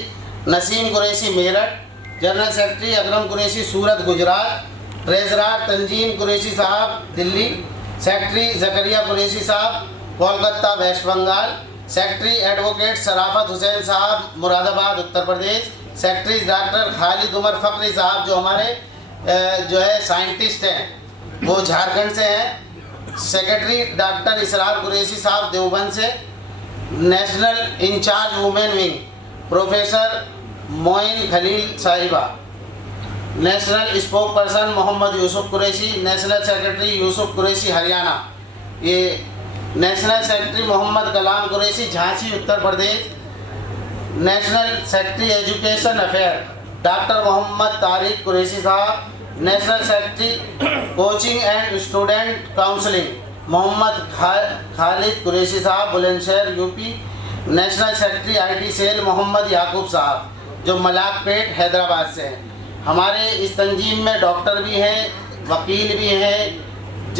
Naseem Qureshi Meerut. General secretary Akram Qureshi Surat Gujarat. Treasurer Tanzeem Qureshi Sahab Delhi. Secretary Zakaria Qureshi Sahab Kolkata West Bengal. Secretary advocate Sharafat Hussain Sahab Moradabad Uttar प्रदेश। सेक्रेटरी डॉक्टर खालिद उमर फ़करी साहब जो हमारे जो है साइंटिस्ट हैं वो झारखंड से हैं। सेक्रेटरी डॉक्टर इसरार कुरैशी साहब देवबंद से। National in-charge women wing professor Moin Khalil Sahiba. National spokesperson Mohammad Yusuf Qureshi. National secretary Yusuf Qureshi Haryana. ये national secretary Mohammad Kalam Qureshi Jhansi Uttar Pradesh. National secretary education affair doctor Mohammad Tariq Qureshi Sahab. National secretary coaching and student counselling Mohammad Khalid Qureshi Sahab Bulandshahr UP. National secretary IT cell Mohammad Yakub Sahab जो मलाकपेट हैदराबाद से हैं। हमारे इस तंजीम में डॉक्टर भी हैं, वकील भी हैं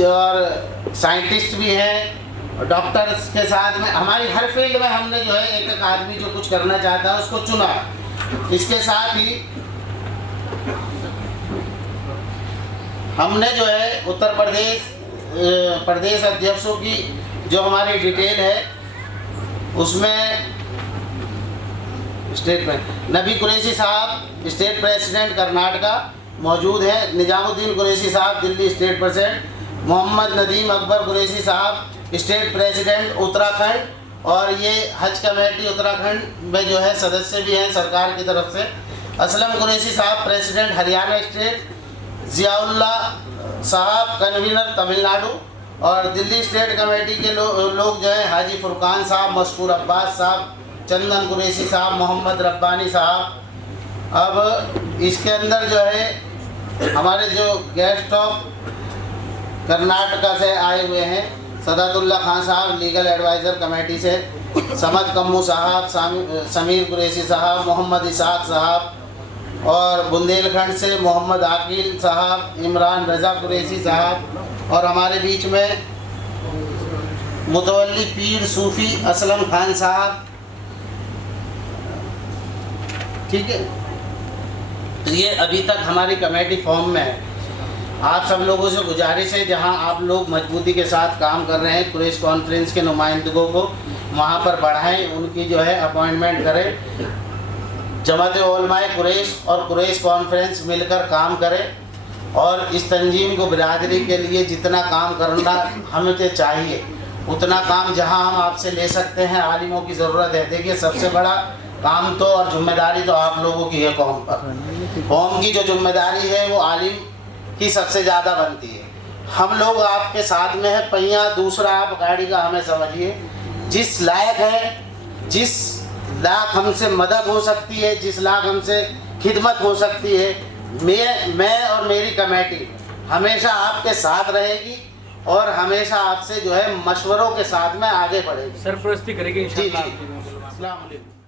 और साइंटिस्ट भी हैं। डॉक्टर्स के साथ में हमारी हर फील्ड में हमने जो है एक एक आदमी जो कुछ करना चाहता है उसको चुना। इसके साथ ही हमने जो है उत्तर प्रदेश अध्यक्षों की जो हमारी डिटेल है उसमें स्टेट में नबी कुरैशी साहब स्टेट प्रेसिडेंट कर्नाटका मौजूद है, निजामुद्दीन कुरैशी साहब दिल्ली स्टेट प्रेसिडेंट, मोहम्मद नदीम अकबर कुरैशी साहब स्टेट प्रेसिडेंट उत्तराखंड, और ये हज कमेटी उत्तराखंड में जो है सदस्य भी हैं सरकार की तरफ से। असलम कुरैशी साहब प्रेसिडेंट हरियाणा स्टेट, जियाउल्ला साहब कन्वीनर तमिलनाडु, और दिल्ली स्टेट कमेटी के लोग जो है हाजी फुरकान साहब, मशकूर अब्बास साहब, चंदन कुरैशी साहब, मोहम्मद रब्बानी साहब। अब इसके अंदर जो है हमारे जो गेस्ट ऑफ कर्नाटका से आए हुए हैं सदातुल्ला खान साहब लीगल एडवाइज़र कमेटी से, समद कम्मू साहब, समीर कुरैशी साहब, मोहम्मद इसाक साहब, और बुंदेलखंड से मोहम्मद आकिल साहब, इमरान रज़ा कुरैशी साहब, और हमारे बीच में मुतवल्ली पीर सूफ़ी असलम खान साहब। ठीक है, तो ये अभी तक हमारी कमेटी फॉर्म में है। आप सब लोगों से गुजारिश है जहां आप लोग मजबूती के साथ काम कर रहे हैं, कुरैश कॉन्फ्रेंस के नुमाइंदों को वहां पर बढ़ाएं, उनकी जो है अपॉइंटमेंट करें। जमात उलमाए कुरैश और कुरैश कॉन्फ्रेंस मिलकर काम करें और इस तंजीम को बिरादरी के लिए जितना काम करना हमें चाहिए उतना काम जहां हम आपसे ले सकते हैं, आलिमों की ज़रूरत है। देखिए सबसे बड़ा काम तो और जिम्मेदारी तो आप लोगों की है कौम पर। कौम की जो जिम्मेदारी है वो आलिम की सबसे ज़्यादा बनती है। हम लोग आपके साथ में है, पहिया दूसरा आप गाड़ी का हमें समझिए। जिस लायक है, जिस लाख हमसे मदद हो सकती है, जिस लाख हमसे खिदमत हो सकती है, मैं और मेरी कमेटी हमेशा आपके साथ रहेगी और हमेशा आपसे जो है मशवरों के साथ में आगे बढ़ेगी। सरपरस्ती करेगी जी जी। अस्सलाम वालेकुम।